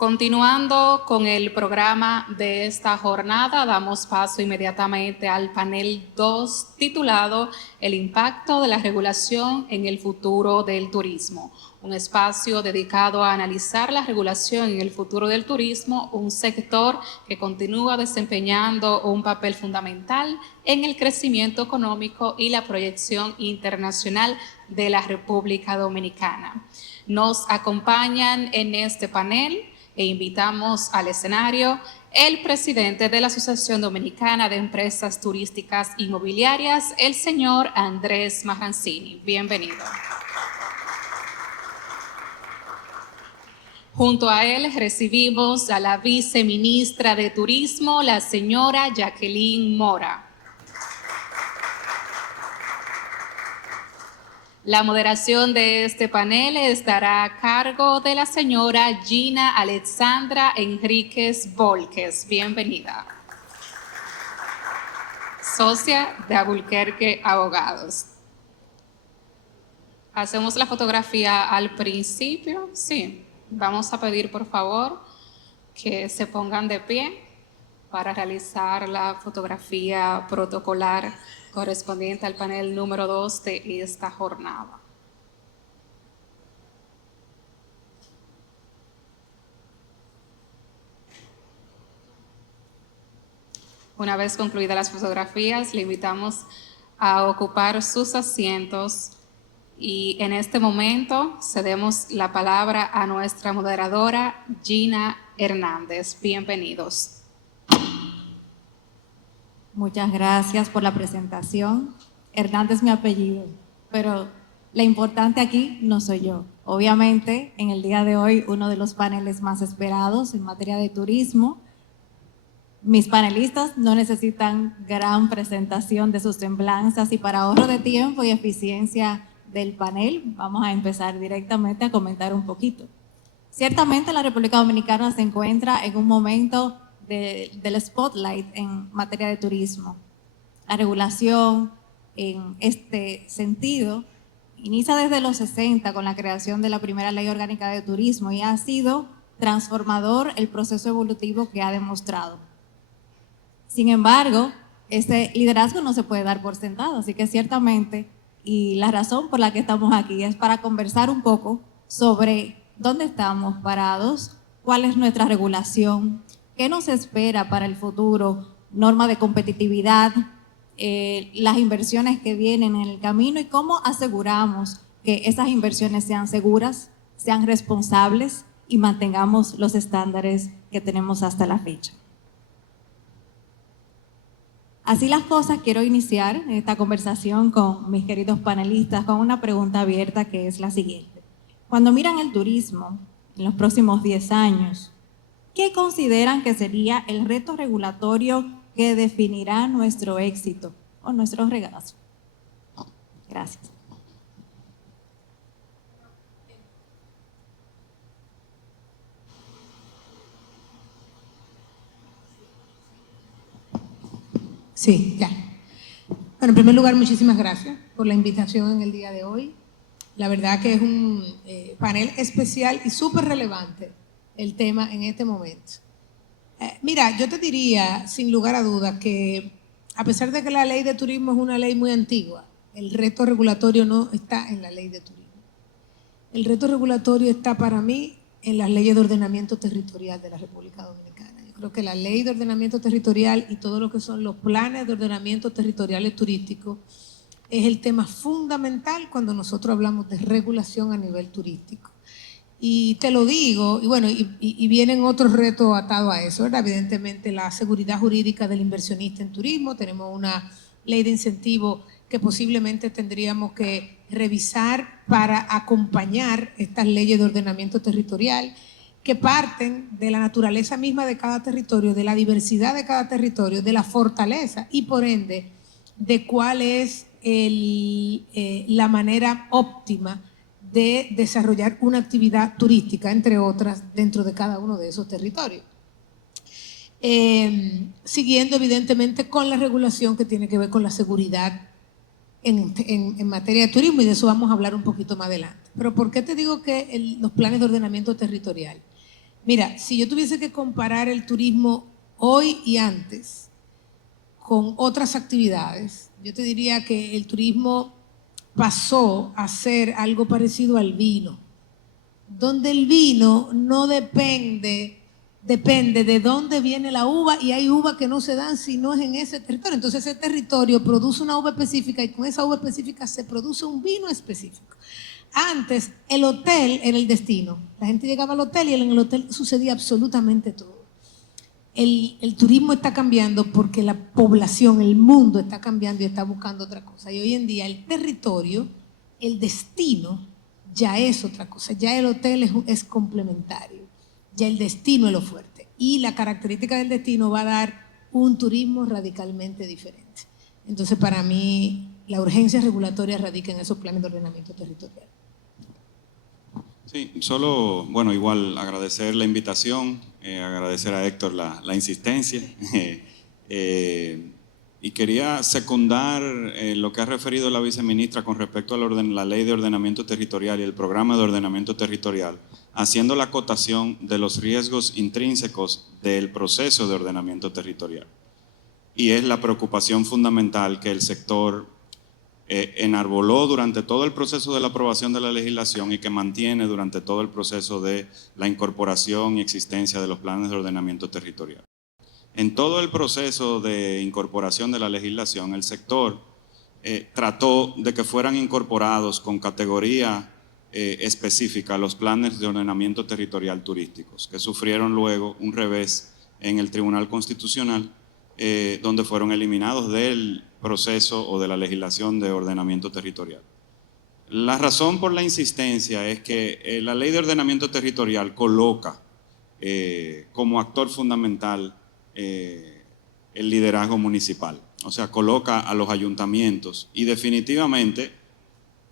Continuando con el programa de esta jornada, damos paso inmediatamente al panel 2 titulado El impacto de la regulación en el futuro del turismo. Un espacio dedicado a analizar la regulación en el futuro del turismo, un sector que continúa desempeñando un papel fundamental en el crecimiento económico y la proyección internacional de la República Dominicana. Nos acompañan en este panel e invitamos al escenario el presidente de la Asociación Dominicana de Empresas Turísticas Inmobiliarias, el señor Andrés Marrancini. Bienvenido. Junto a él recibimos a la viceministra de Turismo, la señora Jacqueline Mora. La moderación de este panel estará a cargo de la señora Gina Alexandra Enríquez Volques. Bienvenida. Socia de Albuquerque Abogados. Hacemos la fotografía al principio. Sí, vamos a pedir por favor que se pongan de pie para realizar la fotografía protocolar correspondiente al panel número 2 de esta jornada. Una vez concluidas las fotografías, le invitamos a ocupar sus asientos y en este momento cedemos la palabra a nuestra moderadora Gina Hernández. Bienvenidos. Muchas gracias por la presentación. Hernández es mi apellido, pero la importante aquí no soy yo. Obviamente, en el día de hoy, uno de los paneles más esperados en materia de turismo. Mis panelistas no necesitan gran presentación de sus semblanzas y para ahorro de tiempo y eficiencia del panel, vamos a empezar directamente a comentar un poquito. Ciertamente, la República Dominicana se encuentra en un momento del spotlight en materia de turismo. La regulación en este sentido inicia desde los 60 con la creación de la primera ley orgánica de turismo y ha sido transformador el proceso evolutivo que ha demostrado. Sin embargo, ese liderazgo no se puede dar por sentado, así que ciertamente, y la razón por la que estamos aquí es para conversar un poco sobre dónde estamos parados, cuál es nuestra regulación, qué nos espera para el futuro, norma de competitividad, las inversiones que vienen en el camino y cómo aseguramos que esas inversiones sean seguras, sean responsables y mantengamos los estándares que tenemos hasta la fecha. Así las cosas, quiero iniciar esta conversación con mis queridos panelistas con una pregunta abierta que es la siguiente. Cuando miran el turismo en los próximos 10 años, ¿qué consideran que sería el reto regulatorio que definirá nuestro éxito o nuestro regazo? Gracias. Sí, ya. Bueno, en primer lugar, muchísimas gracias por la invitación en el día de hoy. La verdad que es un panel especial y súper relevante el tema en este momento. Mira, yo te diría, sin lugar a dudas, que a pesar de que la ley de turismo es una ley muy antigua, el reto regulatorio no está en la ley de turismo. El reto regulatorio está para mí en las leyes de ordenamiento territorial de la República Dominicana. Yo creo que la ley de ordenamiento territorial y todo lo que son los planes de ordenamiento territoriales turísticos es el tema fundamental cuando nosotros hablamos de regulación a nivel turístico. Y te lo digo, y bueno, y vienen otros retos atados a eso, ¿verdad? Evidentemente la seguridad jurídica del inversionista en turismo, tenemos una ley de incentivo que posiblemente tendríamos que revisar para acompañar estas leyes de ordenamiento territorial que parten de la naturaleza misma de cada territorio, de la diversidad de cada territorio, de la fortaleza y por ende de cuál es la manera óptima de desarrollar una actividad turística, entre otras, dentro de cada uno de esos territorios. Siguiendo evidentemente con la regulación que tiene que ver con la seguridad en materia de turismo, y de eso vamos a hablar un poquito más adelante. Pero ¿por qué te digo que los planes de ordenamiento territorial? Mira, si yo tuviese que comparar el turismo hoy y antes con otras actividades, yo te diría que el turismo pasó a ser algo parecido al vino, donde el vino no depende de dónde viene la uva, y hay uvas que no se dan si no es en ese territorio. Entonces ese territorio produce una uva específica y con esa uva específica se produce un vino específico. Antes el hotel era el destino, la gente llegaba al hotel y en el hotel sucedía absolutamente todo. El turismo está cambiando porque la población, el mundo está cambiando y está buscando otra cosa. Y hoy en día el territorio, el destino, ya es otra cosa. Ya el hotel es complementario. Ya el destino es lo fuerte. Y la característica del destino va a dar un turismo radicalmente diferente. Entonces, para mí, la urgencia regulatoria radica en esos planes de ordenamiento territorial. Sí, solo, bueno, igual agradecer la invitación, agradecer a Héctor la insistencia y quería secundar lo que ha referido la viceministra con respecto a la ley de ordenamiento territorial y el programa de ordenamiento territorial, haciendo la acotación de los riesgos intrínsecos del proceso de ordenamiento territorial. Y es la preocupación fundamental que el sector enarboló durante todo el proceso de la aprobación de la legislación y que mantiene durante todo el proceso de la incorporación y existencia de los planes de ordenamiento territorial. En todo el proceso de incorporación de la legislación, el sector trató de que fueran incorporados con categoría específica los planes de ordenamiento territorial turísticos, que sufrieron luego un revés en el Tribunal Constitucional, donde fueron eliminados del proceso o de la legislación de ordenamiento territorial. La razón por la insistencia es que la ley de ordenamiento territorial coloca como actor fundamental el liderazgo municipal, o sea, coloca a los ayuntamientos y definitivamente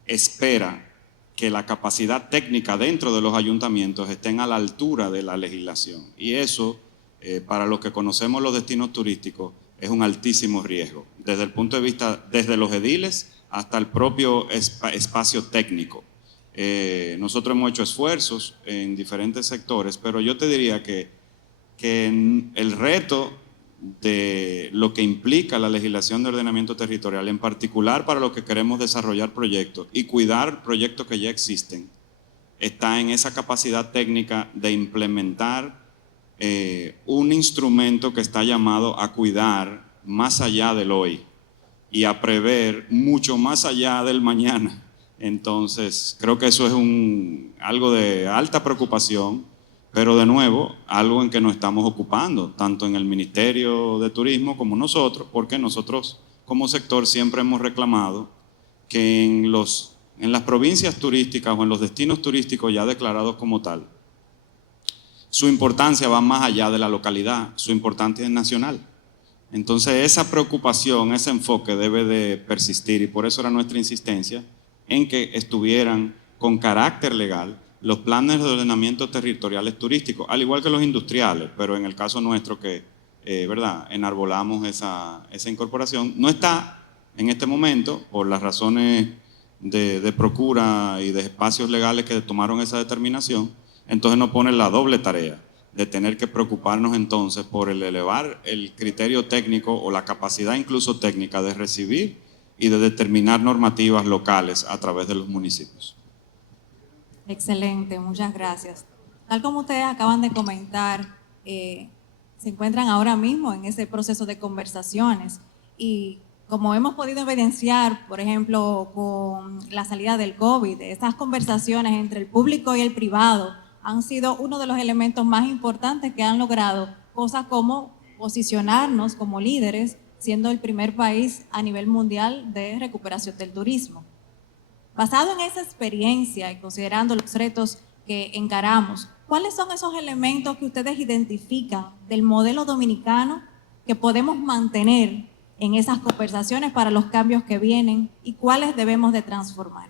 espera que la capacidad técnica dentro de los ayuntamientos estén a la altura de la legislación, y eso para los que conocemos los destinos turísticos es un altísimo riesgo, desde el punto de vista, desde los ediles hasta el propio espacio técnico. Nosotros hemos hecho esfuerzos en diferentes sectores, pero yo te diría que el reto de lo que implica la legislación de ordenamiento territorial, en particular para los que queremos desarrollar proyectos y cuidar proyectos que ya existen, está en esa capacidad técnica de implementar un instrumento que está llamado a cuidar más allá del hoy y a prever mucho más allá del mañana. Entonces, creo que eso es algo de alta preocupación, pero de nuevo, algo en que nos estamos ocupando, tanto en el Ministerio de Turismo como nosotros, porque nosotros como sector siempre hemos reclamado que en las provincias turísticas o en los destinos turísticos ya declarados como tal, su importancia va más allá de la localidad, su importancia es nacional. Entonces esa preocupación, ese enfoque debe de persistir, y por eso era nuestra insistencia en que estuvieran con carácter legal los planes de ordenamiento territoriales turísticos, al igual que los industriales, pero en el caso nuestro que, ¿verdad?, enarbolamos esa incorporación, no está en este momento por las razones de procura y de espacios legales que tomaron esa determinación. Entonces nos pone la doble tarea de tener que preocuparnos entonces por el elevar el criterio técnico o la capacidad incluso técnica de recibir y de determinar normativas locales a través de los municipios. Excelente, muchas gracias. Tal como ustedes acaban de comentar, se encuentran ahora mismo en ese proceso de conversaciones, y como hemos podido evidenciar, por ejemplo, con la salida del COVID, estas conversaciones entre el público y el privado han sido uno de los elementos más importantes que han logrado cosas como posicionarnos como líderes, siendo el primer país a nivel mundial de recuperación del turismo. Basado en esa experiencia y considerando los retos que encaramos, ¿cuáles son esos elementos que ustedes identifican del modelo dominicano que podemos mantener en esas conversaciones para los cambios que vienen, y cuáles debemos de transformar?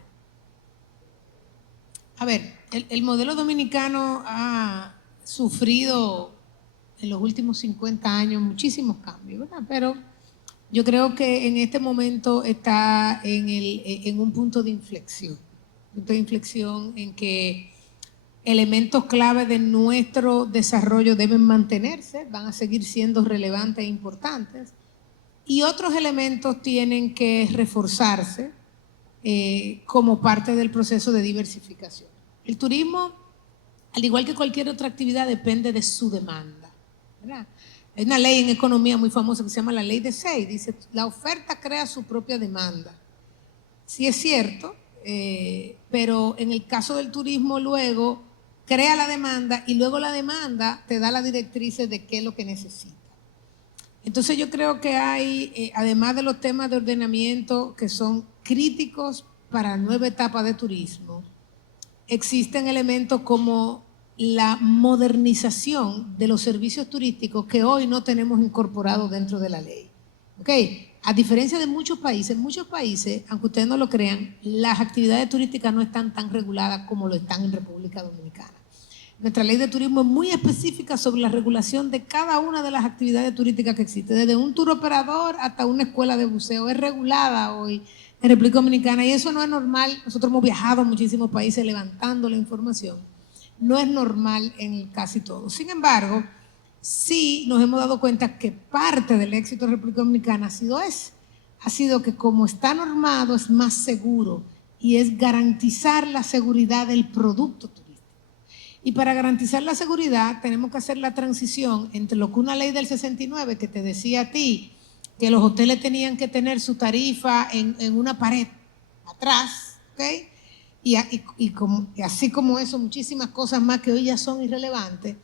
A ver, el modelo dominicano ha sufrido en los últimos 50 años muchísimos cambios, ¿verdad? Pero yo creo que en este momento está en un punto de inflexión en que elementos clave de nuestro desarrollo deben mantenerse, van a seguir siendo relevantes e importantes, y otros elementos tienen que reforzarse como parte del proceso de diversificación. El turismo, al igual que cualquier otra actividad, depende de su demanda, ¿verdad? Hay una ley en economía muy famosa que se llama la ley de Say, dice, la oferta crea su propia demanda. Sí es cierto, pero en el caso del turismo luego crea la demanda y luego la demanda te da las directrices de qué es lo que necesita. Entonces yo creo que hay, además de los temas de ordenamiento que son críticos para la nueva etapa de turismo, existen elementos como la modernización de los servicios turísticos que hoy no tenemos incorporados dentro de la ley. ¿Ok? A diferencia de muchos países, aunque ustedes no lo crean, las actividades turísticas no están tan reguladas como lo están en República Dominicana. Nuestra ley de turismo es muy específica sobre la regulación de cada una de las actividades turísticas que existen, desde un tour operador hasta una escuela de buceo. Es regulada hoy en República Dominicana y eso no es normal. Nosotros hemos viajado a muchísimos países levantando la información. No es normal en casi todo. Sin embargo, sí nos hemos dado cuenta que parte del éxito de República Dominicana ha sido que como está normado es más seguro y es garantizar la seguridad del producto turístico. Y para garantizar la seguridad tenemos que hacer la transición entre lo que una ley del 69 que te decía a ti que los hoteles tenían que tener su tarifa en una pared atrás, ¿ok? Y así como eso, muchísimas cosas más que hoy ya son irrelevantes.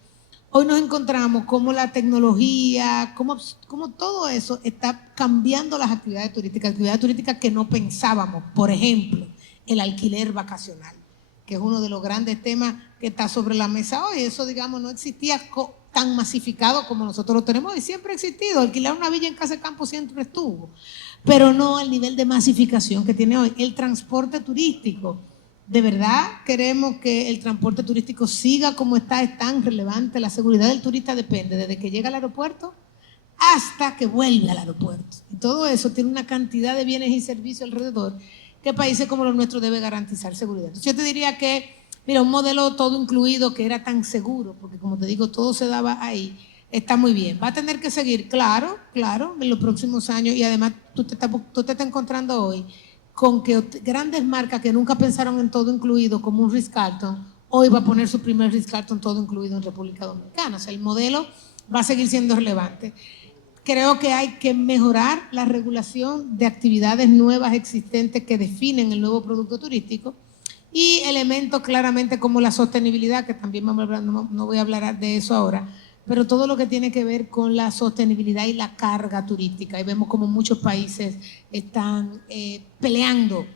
Hoy nos encontramos como la tecnología, como todo eso está cambiando las actividades turísticas que no pensábamos. Por ejemplo, el alquiler vacacional, que es uno de los grandes temas que está sobre la mesa hoy. Eso, digamos, no existía tan masificado como nosotros lo tenemos hoy. Siempre ha existido. Alquilar una villa en casa de campo siempre estuvo, pero no al nivel de masificación que tiene hoy. El transporte turístico. ¿De verdad queremos que el transporte turístico siga como está? Es tan relevante. La seguridad del turista depende desde que llega al aeropuerto hasta que vuelve al aeropuerto. Y todo eso tiene una cantidad de bienes y servicios alrededor que países como los nuestros deben garantizar seguridad. Entonces yo te diría que, mira, un modelo todo incluido que era tan seguro, porque como te digo, todo se daba ahí, está muy bien. Va a tener que seguir, claro, en los próximos años, y además tú te estás encontrando hoy con que grandes marcas que nunca pensaron en todo incluido, como un Ritz-Carlton, hoy va a poner su primer Ritz-Carlton todo incluido en República Dominicana. O sea, el modelo va a seguir siendo relevante. Creo que hay que mejorar la regulación de actividades nuevas existentes que definen el nuevo producto turístico y elementos claramente como la sostenibilidad, que también vamos a hablar, no voy a hablar de eso ahora, pero todo lo que tiene que ver con la sostenibilidad y la carga turística. Y vemos como muchos países están peleando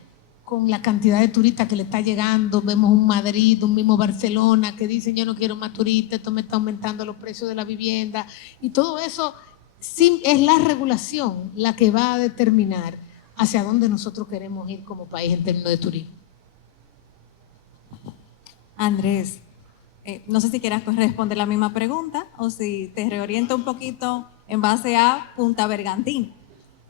con la cantidad de turistas que le está llegando. Vemos un Madrid, un mismo Barcelona que dicen yo no quiero más turistas, esto me está aumentando los precios de la vivienda. Y todo eso sí, es la regulación la que va a determinar hacia dónde nosotros queremos ir como país en términos de turismo. Andrés, no sé si quieras responder la misma pregunta o si te reoriento un poquito en base a Punta Bergantín.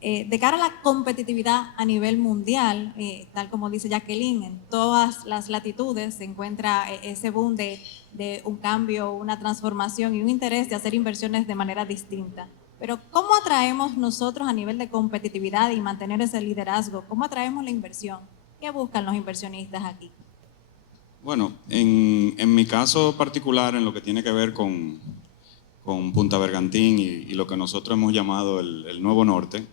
De cara a la competitividad a nivel mundial, tal como dice Jacqueline, en todas las latitudes se encuentra ese boom de un cambio, una transformación y un interés de hacer inversiones de manera distinta. Pero ¿cómo atraemos nosotros a nivel de competitividad y mantener ese liderazgo? ¿Cómo atraemos la inversión? ¿Qué buscan los inversionistas aquí? Bueno, en mi caso particular, en lo que tiene que ver con Punta Bergantín y lo que nosotros hemos llamado el Nuevo Norte,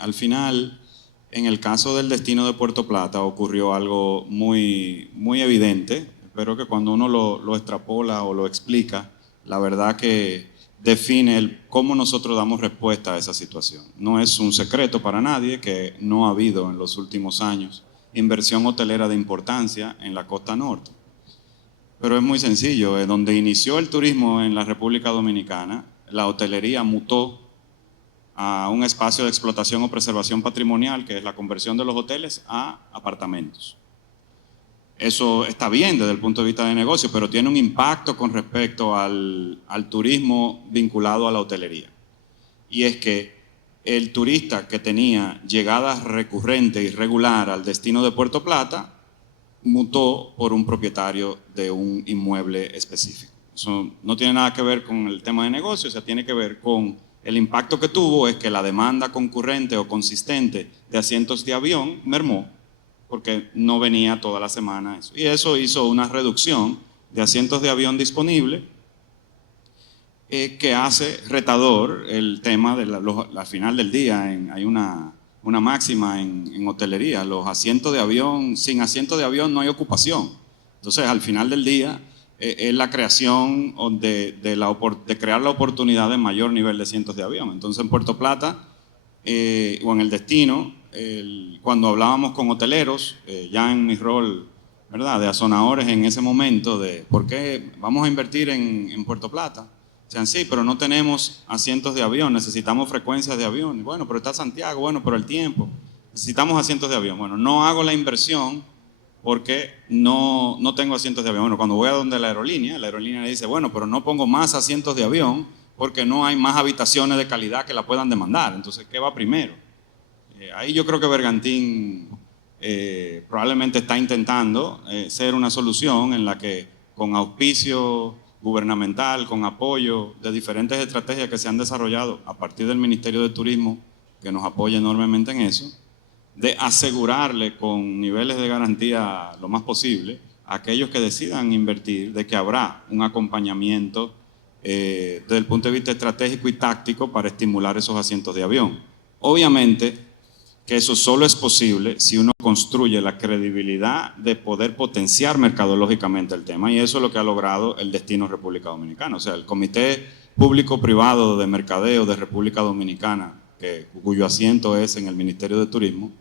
al final, en el caso del destino de Puerto Plata ocurrió algo muy, muy evidente, pero que cuando uno lo extrapola o lo explica, la verdad que define cómo nosotros damos respuesta a esa situación. No es un secreto para nadie que no ha habido en los últimos años inversión hotelera de importancia en la costa norte. Pero es muy sencillo, donde inició el turismo en la República Dominicana, la hotelería mutó a un espacio de explotación o preservación patrimonial, que es la conversión de los hoteles a apartamentos. Eso está bien desde el punto de vista de negocio, pero tiene un impacto con respecto al turismo vinculado a la hotelería. Y es que el turista que tenía llegadas recurrentes y regular al destino de Puerto Plata mutó por un propietario de un inmueble específico. Eso no tiene nada que ver con el tema de negocio, o sea, tiene que ver con el impacto que tuvo es que la demanda concurrente o consistente de asientos de avión mermó, porque no venía toda la semana eso. Y eso hizo una reducción de asientos de avión disponibles que hace retador el tema de al final del día. Hay una máxima en hotelería: los asientos de avión, sin asiento de avión no hay ocupación. Entonces, al final del día, es la creación de crear la oportunidad de mayor nivel de asientos de avión. Entonces, en Puerto Plata o en el destino, cuando hablábamos con hoteleros, ya en mi rol, ¿verdad?, de azonadores en ese momento, de por qué vamos a invertir en Puerto Plata. Decían, sí, pero no tenemos asientos de avión, necesitamos frecuencias de avión. Bueno, pero está Santiago, bueno, pero el tiempo. Necesitamos asientos de avión. Bueno, no hago la inversión porque no tengo asientos de avión. Bueno, cuando voy a donde la aerolínea le dice, bueno, pero no pongo más asientos de avión porque no hay más habitaciones de calidad que la puedan demandar. Entonces, ¿qué va primero? Ahí yo creo que Bergantín probablemente está intentando ser una solución en la que, con auspicio gubernamental, con apoyo de diferentes estrategias que se han desarrollado a partir del Ministerio de Turismo, que nos apoya enormemente en eso, de asegurarle con niveles de garantía lo más posible a aquellos que decidan invertir, de que habrá un acompañamiento desde el punto de vista estratégico y táctico para estimular esos asientos de avión. Obviamente que eso solo es posible si uno construye la credibilidad de poder potenciar mercadológicamente el tema, y eso es lo que ha logrado el Destino República Dominicana. O sea, el Comité Público-Privado de Mercadeo de República Dominicana, cuyo asiento es en el Ministerio de Turismo,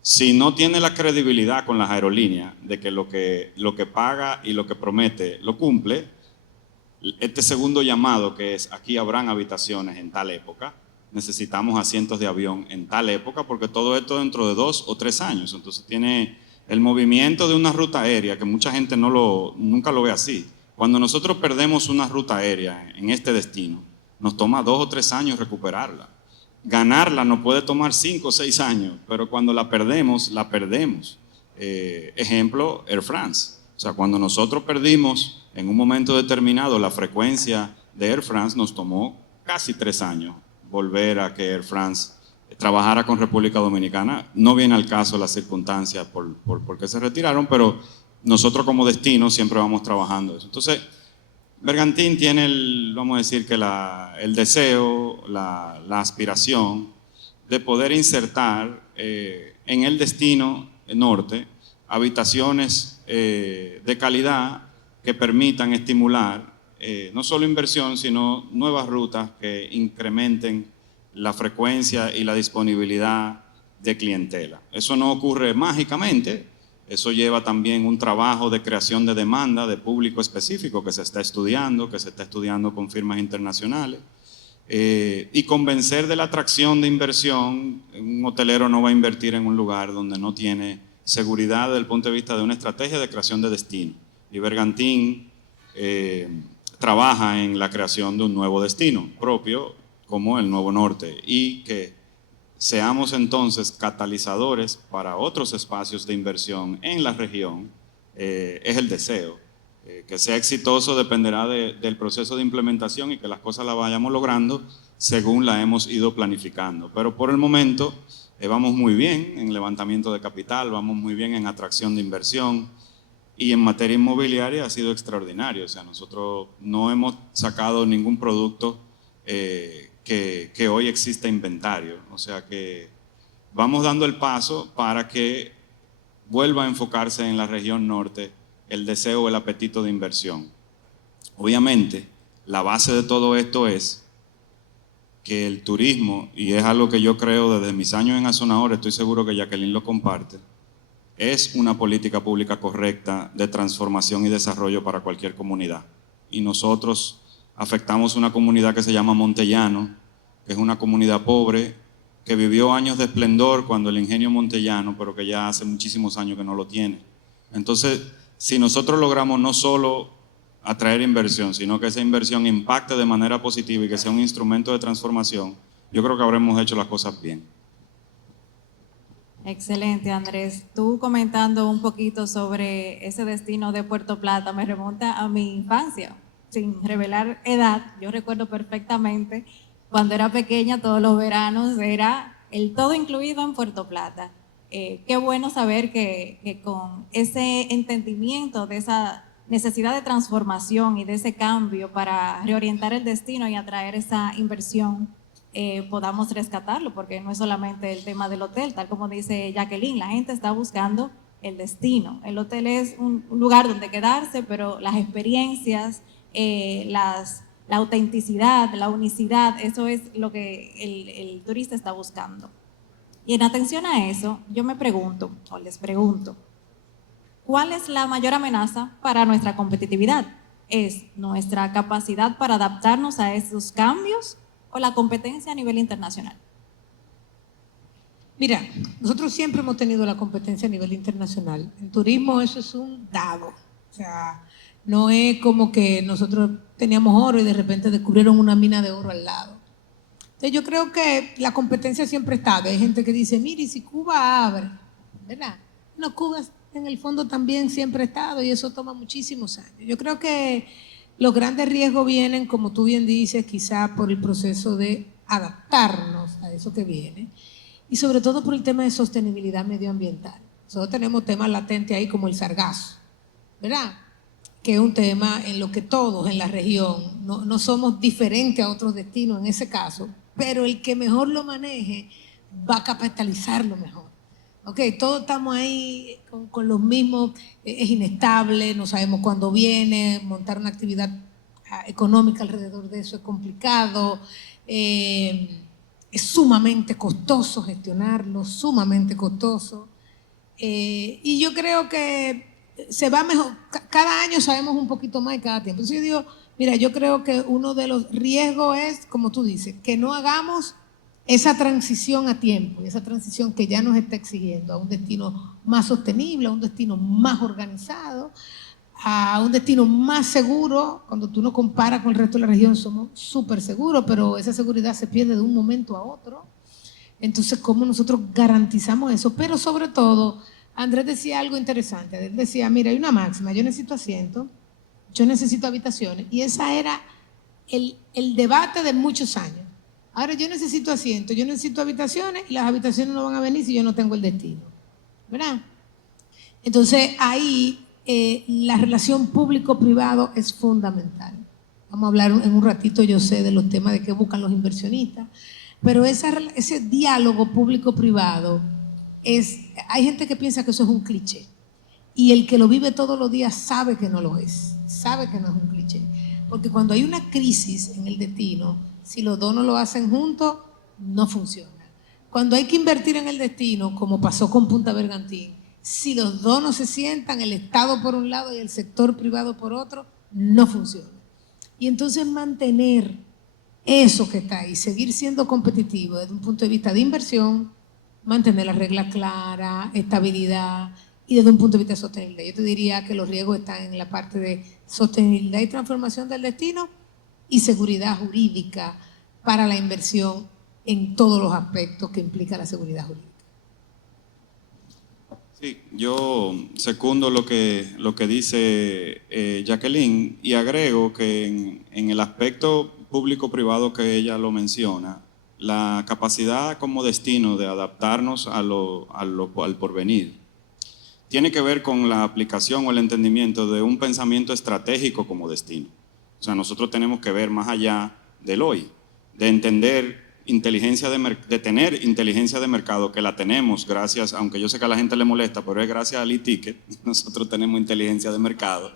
si no tiene la credibilidad con las aerolíneas de que lo que paga y lo que promete lo cumple, este segundo llamado, que es aquí habrán habitaciones en tal época, necesitamos asientos de avión en tal época, porque todo esto dentro de 2 o 3 años. Entonces tiene el movimiento de una ruta aérea, que mucha gente nunca lo ve así. Cuando nosotros perdemos una ruta aérea en este destino, nos toma 2 o 3 años recuperarla. Ganarla nos puede tomar 5 o 6 años, pero cuando la perdemos, la perdemos. Ejemplo, Air France. O sea, cuando nosotros perdimos en un momento determinado la frecuencia de Air France, nos tomó casi 3 años volver a que Air France trabajara con República Dominicana. No viene al caso las circunstancias por qué se retiraron, pero nosotros como destino siempre vamos trabajando eso. Entonces, Bergantín tiene vamos a decir que el deseo, la aspiración de poder insertar en el destino norte habitaciones de calidad que permitan estimular no solo inversión, sino nuevas rutas que incrementen la frecuencia y la disponibilidad de clientela. Eso no ocurre mágicamente, eso lleva también un trabajo de creación de demanda de público específico que se está estudiando con firmas internacionales, y convencer de la atracción de inversión. Un hotelero no va a invertir en un lugar donde no tiene seguridad desde el punto de vista de una estrategia de creación de destino. Y Bergantín trabaja en la creación de un nuevo destino propio como el Nuevo Norte, y que seamos entonces catalizadores para otros espacios de inversión en la región, es el deseo. Que sea exitoso dependerá del proceso de implementación y que las cosas las vayamos logrando según la hemos ido planificando. Pero por el momento vamos muy bien en levantamiento de capital, vamos muy bien en atracción de inversión, y en materia inmobiliaria ha sido extraordinario. O sea, nosotros no hemos sacado ningún producto que hoy exista inventario. O sea que vamos dando el paso para que vuelva a enfocarse en la región norte el deseo o el apetito de inversión. Obviamente, la base de todo esto es que el turismo, y es algo que yo creo desde mis años en Azonadores, estoy seguro que Jacqueline lo comparte, es una política pública correcta de transformación y desarrollo para cualquier comunidad. Y nosotros afectamos una comunidad que se llama Montellano, que es una comunidad pobre, que vivió años de esplendor cuando el ingenio montellano, pero que ya hace muchísimos años que no lo tiene. Entonces, si nosotros logramos no solo atraer inversión, sino que esa inversión impacte de manera positiva y que sea un instrumento de transformación, yo creo que habremos hecho las cosas bien. Excelente, Andrés. Tú comentando un poquito sobre ese destino de Puerto Plata me remonta a mi infancia, sin revelar edad. Yo recuerdo perfectamente cuando era pequeña, todos los veranos era el todo incluido en Puerto Plata. Qué bueno saber que con ese entendimiento de esa necesidad de transformación y de ese cambio para reorientar el destino y atraer esa inversión, podamos rescatarlo, porque no es solamente el tema del hotel, tal como dice Jacqueline, la gente está buscando el destino. El hotel es un lugar donde quedarse, pero las experiencias, la autenticidad, la unicidad, eso es lo que el turista está buscando. Y en atención a eso, yo me pregunto, o les pregunto, ¿cuál es la mayor amenaza para nuestra competitividad? ¿Es nuestra capacidad para adaptarnos a esos cambios o la competencia a nivel internacional? Mira, nosotros siempre hemos tenido la competencia a nivel internacional. En turismo eso es un dado. O sea, no es como que nosotros teníamos oro y de repente descubrieron una mina de oro al lado. Entonces yo creo que la competencia siempre está. Hay gente que dice, mire, y si Cuba abre, ¿verdad? No, Cuba en el fondo también siempre ha estado y eso toma muchísimos años. Yo creo que los grandes riesgos vienen, como tú bien dices, quizá por el proceso de adaptarnos a eso que viene y sobre todo por el tema de sostenibilidad medioambiental. Nosotros tenemos temas latentes ahí como el sargazo, ¿verdad? Que es un tema en lo que todos en la región no somos diferentes a otros destinos en ese caso, pero el que mejor lo maneje va a capitalizarlo mejor. Ok, todos estamos ahí con los mismos, es inestable, no sabemos cuándo viene, montar una actividad económica alrededor de eso es complicado, es sumamente costoso gestionarlo, sumamente costoso. Y yo creo que se va mejor, cada año sabemos un poquito más y cada tiempo. Entonces yo digo, mira, yo creo que uno de los riesgos es, como tú dices, que no hagamos esa transición a tiempo, y esa transición que ya nos está exigiendo a un destino más sostenible, a un destino más organizado, a un destino más seguro. Cuando tú nos comparas con el resto de la región somos súper seguros, pero esa seguridad se pierde de un momento a otro. Entonces, ¿cómo nosotros garantizamos eso? Pero sobre todo, Andrés decía algo interesante. Él decía, mira, hay una máxima, yo necesito asientos, yo necesito habitaciones, y esa era el debate de muchos años. Ahora yo necesito asientos, yo necesito habitaciones y las habitaciones no van a venir si yo no tengo el destino, ¿verdad? Entonces ahí la relación público-privado es fundamental. Vamos a hablar en un ratito, yo sé, de los temas de qué buscan los inversionistas, pero ese diálogo público-privado hay gente que piensa que eso es un cliché y el que lo vive todos los días sabe que no lo es, sabe que no es un cliché, porque cuando hay una crisis en el destino, si los dos no lo hacen juntos, no funciona. Cuando hay que invertir en el destino, como pasó con Punta Bergantín, si los dos no se sientan, el Estado por un lado y el sector privado por otro, no funciona. Y entonces mantener eso que está ahí, seguir siendo competitivo desde un punto de vista de inversión, mantener las reglas claras, estabilidad y desde un punto de vista de sostenibilidad. Yo te diría que los riesgos están en la parte de sostenibilidad y transformación del destino y seguridad jurídica para la inversión en todos los aspectos que implica la seguridad jurídica. Sí, yo secundo lo que dice Jacqueline y agrego que en el aspecto público-privado que ella lo menciona, la capacidad como destino de adaptarnos al porvenir tiene que ver con la aplicación o el entendimiento de un pensamiento estratégico como destino. O sea, nosotros tenemos que ver más allá del hoy, de entender de tener inteligencia de mercado, que la tenemos gracias, aunque yo sé que a la gente le molesta, pero es gracias al e-ticket, nosotros tenemos inteligencia de mercado.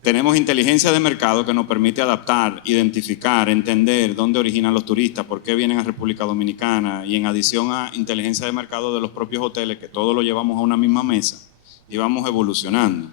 Tenemos inteligencia de mercado que nos permite adaptar, identificar, entender dónde originan los turistas, por qué vienen a República Dominicana, y en adición a inteligencia de mercado de los propios hoteles, que todos lo llevamos a una misma mesa y vamos evolucionando.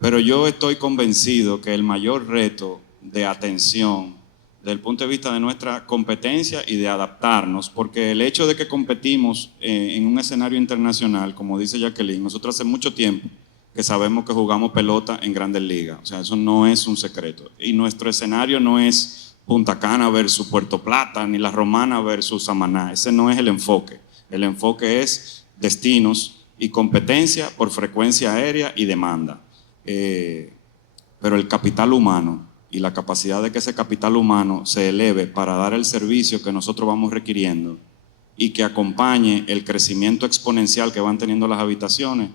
Pero yo estoy convencido que el mayor reto de atención desde el punto de vista de nuestra competencia y de adaptarnos, porque el hecho de que competimos en un escenario internacional, como dice Jacqueline, nosotros hace mucho tiempo que sabemos que jugamos pelota en Grandes Ligas, o sea, eso no es un secreto. Y nuestro escenario no es Punta Cana versus Puerto Plata, ni La Romana versus Samaná, ese no es el enfoque. El enfoque es destinos y competencia por frecuencia aérea y demanda. Pero el capital humano y la capacidad de que ese capital humano se eleve para dar el servicio que nosotros vamos requiriendo y que acompañe el crecimiento exponencial que van teniendo las habitaciones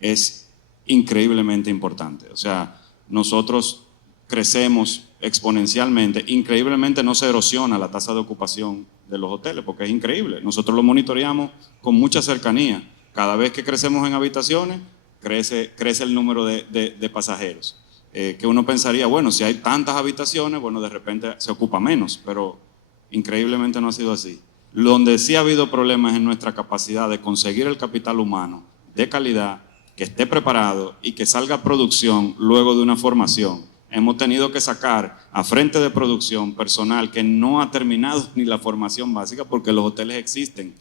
es increíblemente importante. O sea, nosotros crecemos exponencialmente, increíblemente no se erosiona la tasa de ocupación de los hoteles, porque es increíble. Nosotros lo monitoreamos con mucha cercanía. Cada vez que crecemos en habitaciones, crece el número de pasajeros. Que uno pensaría, bueno, si hay tantas habitaciones, bueno, de repente se ocupa menos, pero increíblemente no ha sido así. Donde sí ha habido problemas en nuestra capacidad de conseguir el capital humano de calidad, que esté preparado y que salga a producción luego de una formación. Hemos tenido que sacar a frente de producción personal que no ha terminado ni la formación básica porque los hoteles existen.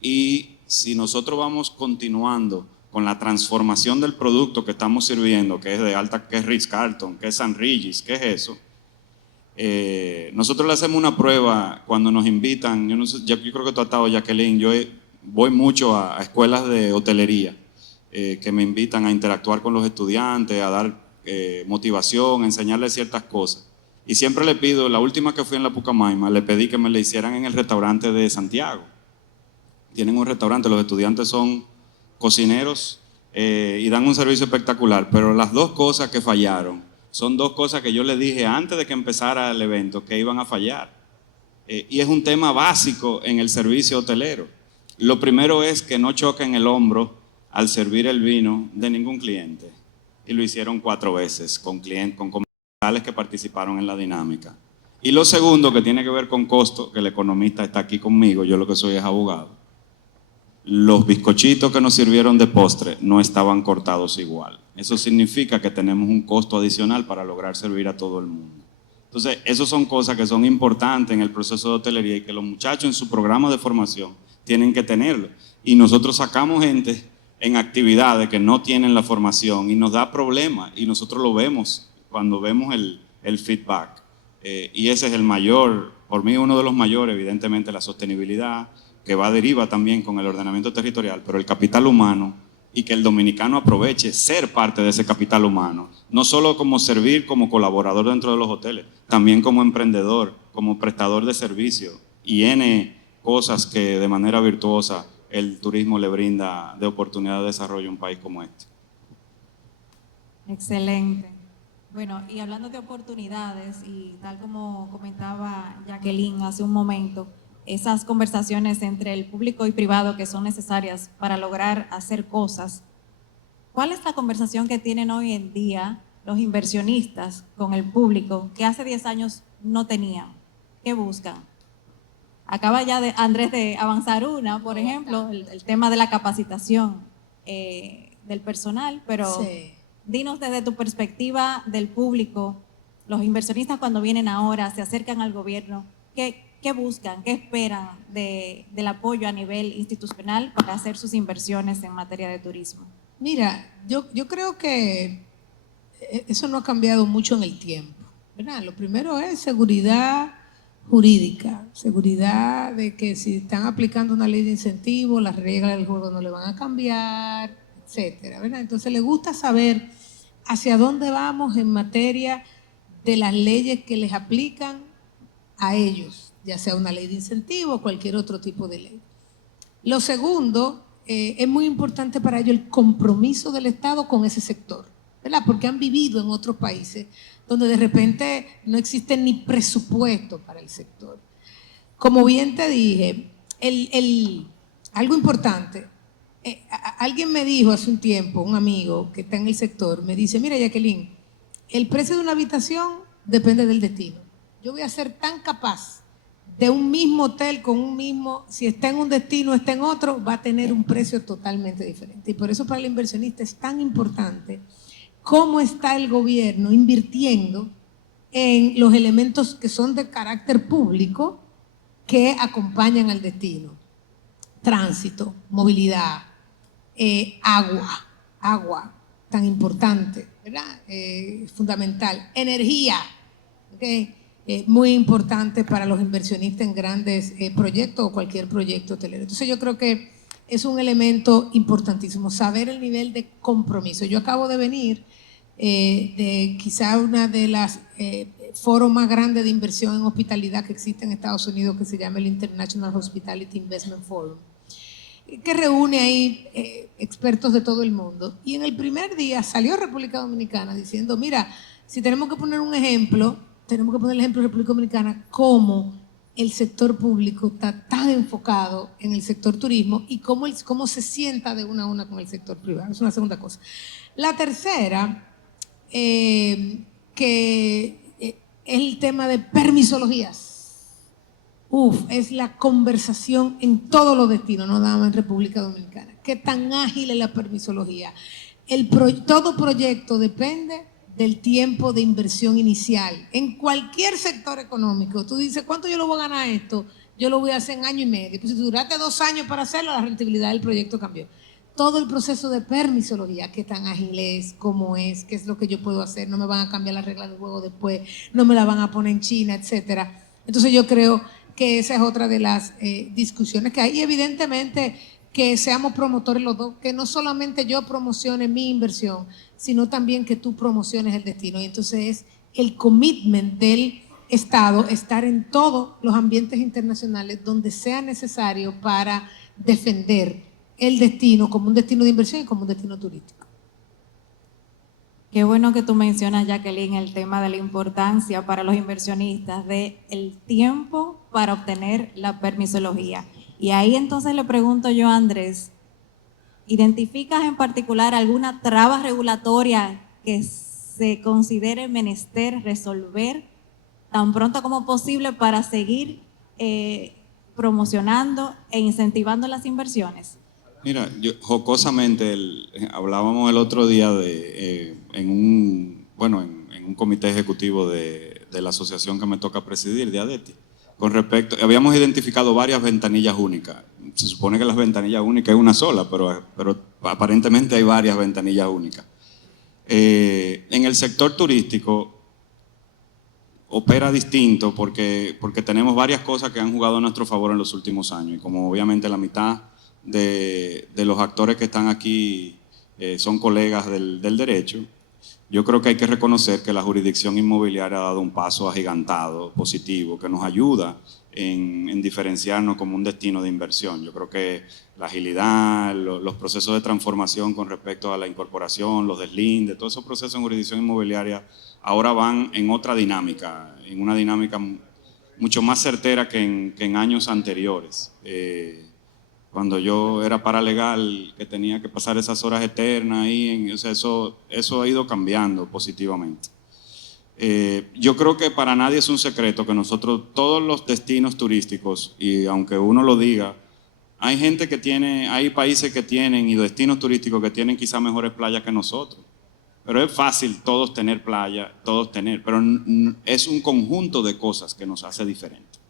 Y si nosotros vamos continuando con la transformación del producto que estamos sirviendo, que es de alta, que es Ritz-Carlton, que es St. Regis, que es eso, nosotros le hacemos una prueba cuando nos invitan. Yo, no sé, yo creo que tú has estado, Jacqueline, yo voy mucho a escuelas de hotelería que me invitan a interactuar con los estudiantes, a dar motivación, a enseñarles ciertas cosas. Y siempre le pido, la última que fui en la Pucamaima, le pedí que me la hicieran en el restaurante de Santiago. Tienen un restaurante, los estudiantes son cocineros y dan un servicio espectacular, pero las dos cosas que fallaron son dos cosas que yo les dije antes de que empezara el evento que iban a fallar. Y es un tema básico en el servicio hotelero. Lo primero es que no choquen el hombro al servir el vino de ningún cliente. Y lo hicieron 4 veces con comerciales que participaron en la dinámica. Y lo segundo, que tiene que ver con costo, que el economista está aquí conmigo, yo lo que soy es abogado. Los bizcochitos que nos sirvieron de postre no estaban cortados igual. Eso significa que tenemos un costo adicional para lograr servir a todo el mundo. Entonces, esas son cosas que son importantes en el proceso de hotelería y que los muchachos en su programa de formación tienen que tenerlo. Y nosotros sacamos gente en actividades que no tienen la formación y nos da problemas, y nosotros lo vemos cuando vemos el feedback. Y ese es el mayor, por mí uno de los mayores, evidentemente la sostenibilidad, que va a deriva también con el ordenamiento territorial, pero el capital humano, y que el dominicano aproveche ser parte de ese capital humano, no solo como servir como colaborador dentro de los hoteles, también como emprendedor, como prestador de servicios y N cosas que de manera virtuosa el turismo le brinda de oportunidad de desarrollo a un país como este. Excelente. Bueno, y hablando de oportunidades, y tal como comentaba Jacqueline hace un momento, esas conversaciones entre el público y privado que son necesarias para lograr hacer cosas, ¿cuál es la conversación que tienen hoy en día los inversionistas con el público que hace 10 años no tenían? ¿Qué buscan? Acaba ya Andrés de avanzar una, por ejemplo, el tema de la capacitación del personal, pero sí. Dinos desde tu perspectiva del público, los inversionistas cuando vienen ahora, se acercan al gobierno, ¿qué buscan, qué esperan del apoyo a nivel institucional para hacer sus inversiones en materia de turismo? Mira, yo creo que eso no ha cambiado mucho en el tiempo, ¿verdad? Lo primero es seguridad jurídica, seguridad de que si están aplicando una ley de incentivo, las reglas del juego no le van a cambiar, etcétera, ¿verdad? Entonces le gusta saber hacia dónde vamos en materia de las leyes que les aplican a ellos, ya sea una ley de incentivo o cualquier otro tipo de ley. Lo segundo, es muy importante para ellos el compromiso del Estado con ese sector, ¿verdad? Porque han vivido en otros países donde de repente no existe ni presupuesto para el sector. Como bien te dije, algo importante, alguien me dijo hace un tiempo, un amigo que está en el sector, me dice, mira Jacqueline, el precio de una habitación depende del destino. Yo voy a ser tan capaz de un mismo hotel con un mismo, si está en un destino o está en otro, va a tener un precio totalmente diferente. Y por eso para el inversionista es tan importante cómo está el gobierno invirtiendo en los elementos que son de carácter público que acompañan al destino. Tránsito, movilidad, agua, tan importante, ¿verdad? Fundamental. Energía, ¿okay? muy importante para los inversionistas en grandes proyectos o cualquier proyecto hotelero. Entonces yo creo que es un elemento importantísimo, saber el nivel de compromiso. Yo acabo de venir de quizá una de las foros más grandes de inversión en hospitalidad que existe en Estados Unidos, que se llama el International Hospitality Investment Forum, que reúne ahí expertos de todo el mundo. Y en el primer día salió República Dominicana diciendo, mira, si tenemos que poner un ejemplo, tenemos que poner el ejemplo de República Dominicana, cómo el sector público está tan enfocado en el sector turismo y cómo se sienta de una a una con el sector privado. Es una segunda cosa. La tercera, que es el tema de permisologías. Es la conversación en todos los destinos, no nada más en República Dominicana. ¿Qué tan ágil es la permisología? Todo proyecto depende del tiempo de inversión inicial. En cualquier sector económico, tú dices, ¿cuánto yo lo voy a ganar esto? Yo lo voy a hacer en año y medio. Pues si duraste 2 años para hacerlo, la rentabilidad del proyecto cambió. Todo el proceso de permisología, qué tan ágil es, cómo es, qué es lo que yo puedo hacer, no me van a cambiar las reglas del juego después, no me la van a poner en China, etcétera. Entonces yo creo que esa es otra de las discusiones que hay. Y evidentemente que seamos promotores los dos, que no solamente yo promocione mi inversión, sino también que tú promociones el destino. Y entonces es el commitment del Estado estar en todos los ambientes internacionales donde sea necesario para defender el destino como un destino de inversión y como un destino turístico. Qué bueno que tú mencionas, Jacqueline, el tema de la importancia para los inversionistas del tiempo para obtener la permisología. Y ahí entonces le pregunto yo a Andrés, ¿identificas en particular alguna traba regulatoria que se considere menester resolver tan pronto como posible para seguir promocionando e incentivando las inversiones? Mira, jocosamente hablábamos el otro día en un comité ejecutivo de la asociación que me toca presidir, de ADETI, con respecto, habíamos identificado varias ventanillas únicas. Se supone que las ventanillas únicas es una sola, pero aparentemente hay varias ventanillas únicas. En el sector turístico opera distinto porque tenemos varias cosas que han jugado a nuestro favor en los últimos años, y como obviamente la mitad de los actores que están aquí son colegas del derecho, yo creo que hay que reconocer que la jurisdicción inmobiliaria ha dado un paso agigantado, positivo, que nos ayuda en diferenciarnos como un destino de inversión. Yo creo que la agilidad, los procesos de transformación con respecto a la incorporación, los deslindes, todos esos procesos en jurisdicción inmobiliaria ahora van en otra dinámica, en una dinámica mucho más certera que en años anteriores. Cuando yo era paralegal, que tenía que pasar esas horas eternas ahí, o sea, eso ha ido cambiando positivamente. Yo creo que para nadie es un secreto que nosotros, todos los destinos turísticos, y aunque uno lo diga, hay países que tienen y destinos turísticos que tienen quizá mejores playas que nosotros. Pero es fácil todos tener playa, pero es un conjunto de cosas que nos hace diferentes.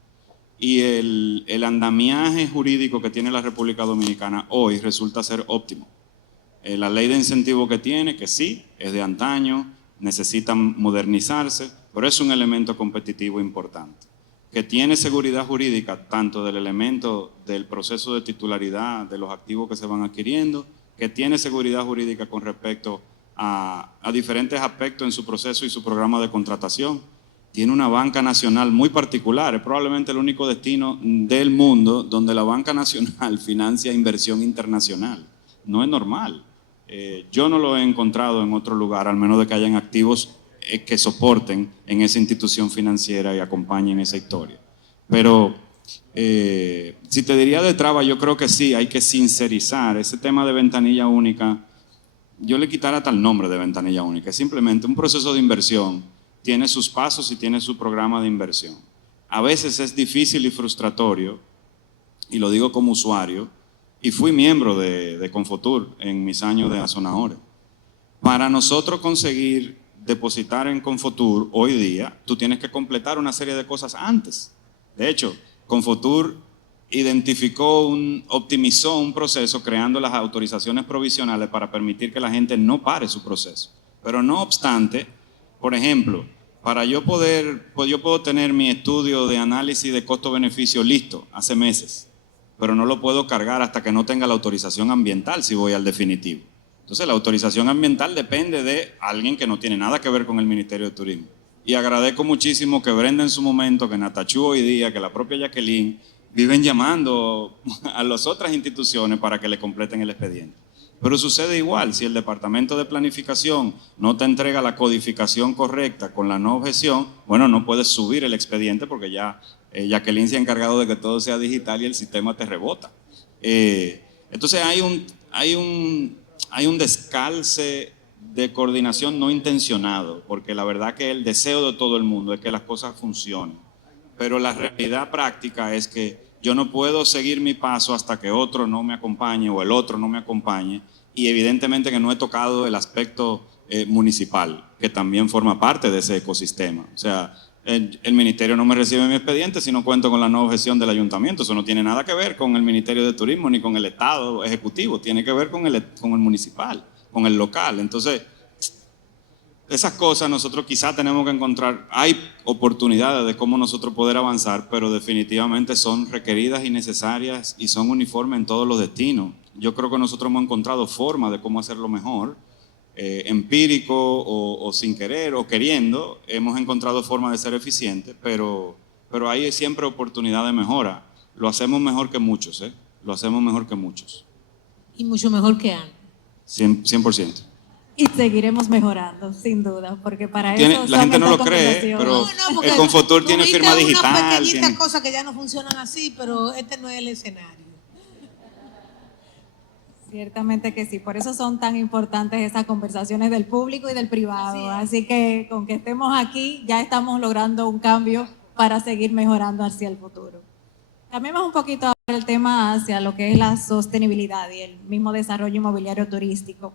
Y el andamiaje jurídico que tiene la República Dominicana hoy resulta ser óptimo. La ley de incentivo que tiene, que sí, es de antaño, necesita modernizarse, pero es un elemento competitivo importante. Que tiene seguridad jurídica tanto del elemento del proceso de titularidad de los activos que se van adquiriendo, que tiene seguridad jurídica con respecto a diferentes aspectos en su proceso y su programa de contratación. Tiene una banca nacional muy particular, es probablemente el único destino del mundo donde la banca nacional financia inversión internacional. No es normal. Yo no lo he encontrado en otro lugar, al menos de que hayan activos que soporten en esa institución financiera y acompañen esa historia. Pero si te diría de traba, yo creo que sí, hay que sincerizar ese tema de ventanilla única. Yo le quitara tal nombre de ventanilla única, es simplemente un proceso de inversión. Tiene sus pasos y tiene su programa de inversión. A veces es difícil y frustratorio, y lo digo como usuario, y fui miembro de Confotur en mis años de Azonahora. Para nosotros conseguir depositar en Confotur hoy día, tú tienes que completar una serie de cosas antes. De hecho, Confotur optimizó un proceso creando las autorizaciones provisionales para permitir que la gente no pare su proceso. Pero no obstante, por ejemplo, Para yo poder, pues yo puedo tener mi estudio de análisis de costo-beneficio listo hace meses, pero no lo puedo cargar hasta que no tenga la autorización ambiental si voy al definitivo. Entonces la autorización ambiental depende de alguien que no tiene nada que ver con el Ministerio de Turismo. Y agradezco muchísimo que Brenda en su momento, que Natachú hoy día, que la propia Jacqueline, viven llamando a las otras instituciones para que le completen el expediente. Pero sucede igual, si el Departamento de Planificación no te entrega la codificación correcta con la no objeción, bueno, no puedes subir el expediente porque ya Jacqueline se ha encargado de que todo sea digital y el sistema te rebota. Entonces hay un descalce de coordinación no intencionado, porque la verdad que el deseo de todo el mundo es que las cosas funcionen. Pero la realidad práctica es que yo no puedo seguir mi paso hasta que otro no me acompañe o el otro no me acompañe, y evidentemente que no he tocado el aspecto municipal, que también forma parte de ese ecosistema. O sea, el ministerio no me recibe mi expediente si no cuento con la no objeción del ayuntamiento. Eso no tiene nada que ver con el Ministerio de Turismo ni con el Estado ejecutivo, tiene que ver con el municipal, con el local. Entonces, esas cosas nosotros quizá tenemos que encontrar, hay oportunidades de cómo nosotros poder avanzar, pero definitivamente son requeridas y necesarias y son uniformes en todos los destinos. Yo creo que nosotros hemos encontrado formas de cómo hacerlo mejor, empírico o sin querer o queriendo, hemos encontrado formas de ser eficientes, pero hay siempre oportunidad de mejora. Lo hacemos mejor que muchos, lo hacemos mejor que muchos. Y mucho mejor que antes. 100%. Y seguiremos mejorando, sin duda, porque para eso la gente no lo cree, pero el Confotur tiene firma digital. Unas pequeñitas cosas que ya no funcionan así, pero este no es el escenario. Ciertamente que sí, por eso son tan importantes esas conversaciones del público y del privado. Así que con que estemos aquí ya estamos logrando un cambio para seguir mejorando hacia el futuro. Cambiemos un poquito ahora el tema hacia lo que es la sostenibilidad y el mismo desarrollo inmobiliario turístico.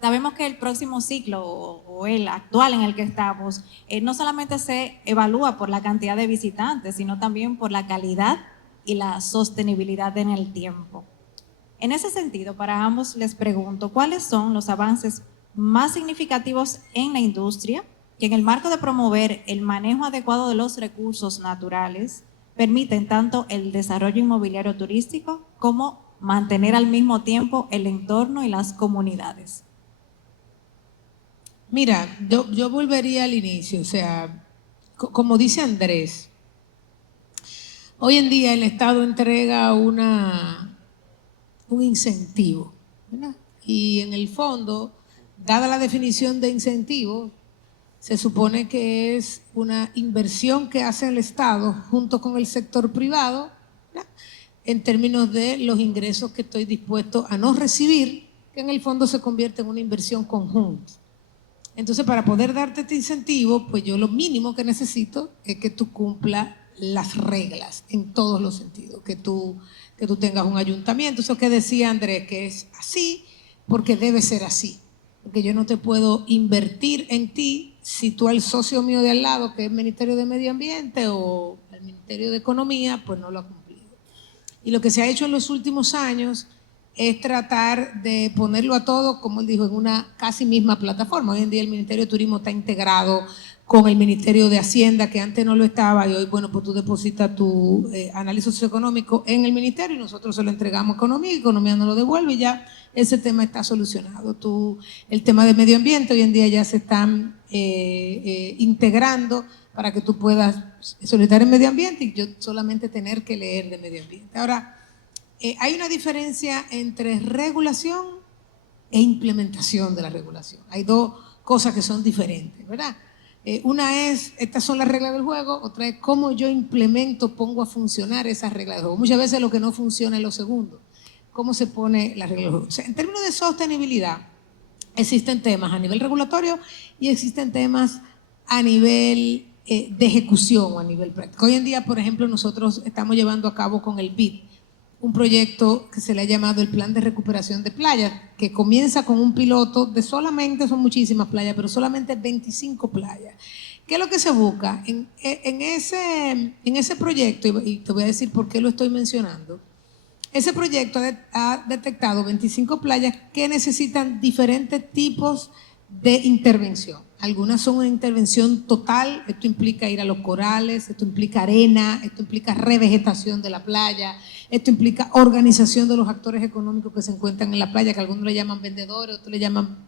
Sabemos que el próximo ciclo o el actual en el que estamos no solamente se evalúa por la cantidad de visitantes, sino también por la calidad y la sostenibilidad en el tiempo. En ese sentido, para ambos les pregunto, ¿cuáles son los avances más significativos en la industria que en el marco de promover el manejo adecuado de los recursos naturales permiten tanto el desarrollo inmobiliario turístico como mantener al mismo tiempo el entorno y las comunidades? Mira, yo volvería al inicio, o sea, como dice Andrés, hoy en día el Estado entrega un incentivo, ¿verdad? Y en el fondo, dada la definición de incentivo, se supone que es una inversión que hace el Estado junto con el sector privado, ¿verdad?, en términos de los ingresos que estoy dispuesto a no recibir, que en el fondo se convierte en una inversión conjunta. Entonces, para poder darte este incentivo, pues yo lo mínimo que necesito es que tú cumplas las reglas en todos los sentidos, que tú tengas un ayuntamiento. Eso que decía Andrés, que es así porque debe ser así. Porque yo no te puedo invertir en ti si tú al socio mío de al lado, que es el Ministerio de Medio Ambiente o el Ministerio de Economía, pues no lo ha cumplido. Y lo que se ha hecho en los últimos años es tratar de ponerlo a todo, como él dijo, en una casi misma plataforma. Hoy en día el Ministerio de Turismo está integrado con el Ministerio de Hacienda, que antes no lo estaba, y hoy, bueno, pues tú depositas tu análisis socioeconómico en el Ministerio y nosotros se lo entregamos a Economía, y Economía nos lo devuelve y ya ese tema está solucionado. El tema de medio ambiente hoy en día ya se están integrando para que tú puedas solicitar en medio ambiente y yo solamente tener que leer de medio ambiente. Ahora, hay una diferencia entre regulación e implementación de la regulación. Hay dos cosas que son diferentes, ¿verdad? Una es, estas son las reglas del juego, otra es cómo yo implemento, pongo a funcionar esas reglas del juego. Muchas veces lo que no funciona es lo segundo, cómo se pone la regla del juego. O sea, en términos de sostenibilidad, existen temas a nivel regulatorio y existen temas a nivel de ejecución o a nivel práctico. Hoy en día, por ejemplo, nosotros estamos llevando a cabo con el BID un proyecto que se le ha llamado el Plan de Recuperación de Playas, que comienza con un piloto de solamente, son muchísimas playas, pero solamente 25 playas. ¿Qué es lo que se busca? En ese proyecto, y te voy a decir por qué lo estoy mencionando, ese proyecto ha detectado 25 playas que necesitan diferentes tipos de intervención. algunas son una intervención total, esto implica ir a los corales, esto implica arena, esto implica revegetación de la playa, esto implica organización de los actores económicos que se encuentran en la playa, que algunos le llaman vendedores, otros le llaman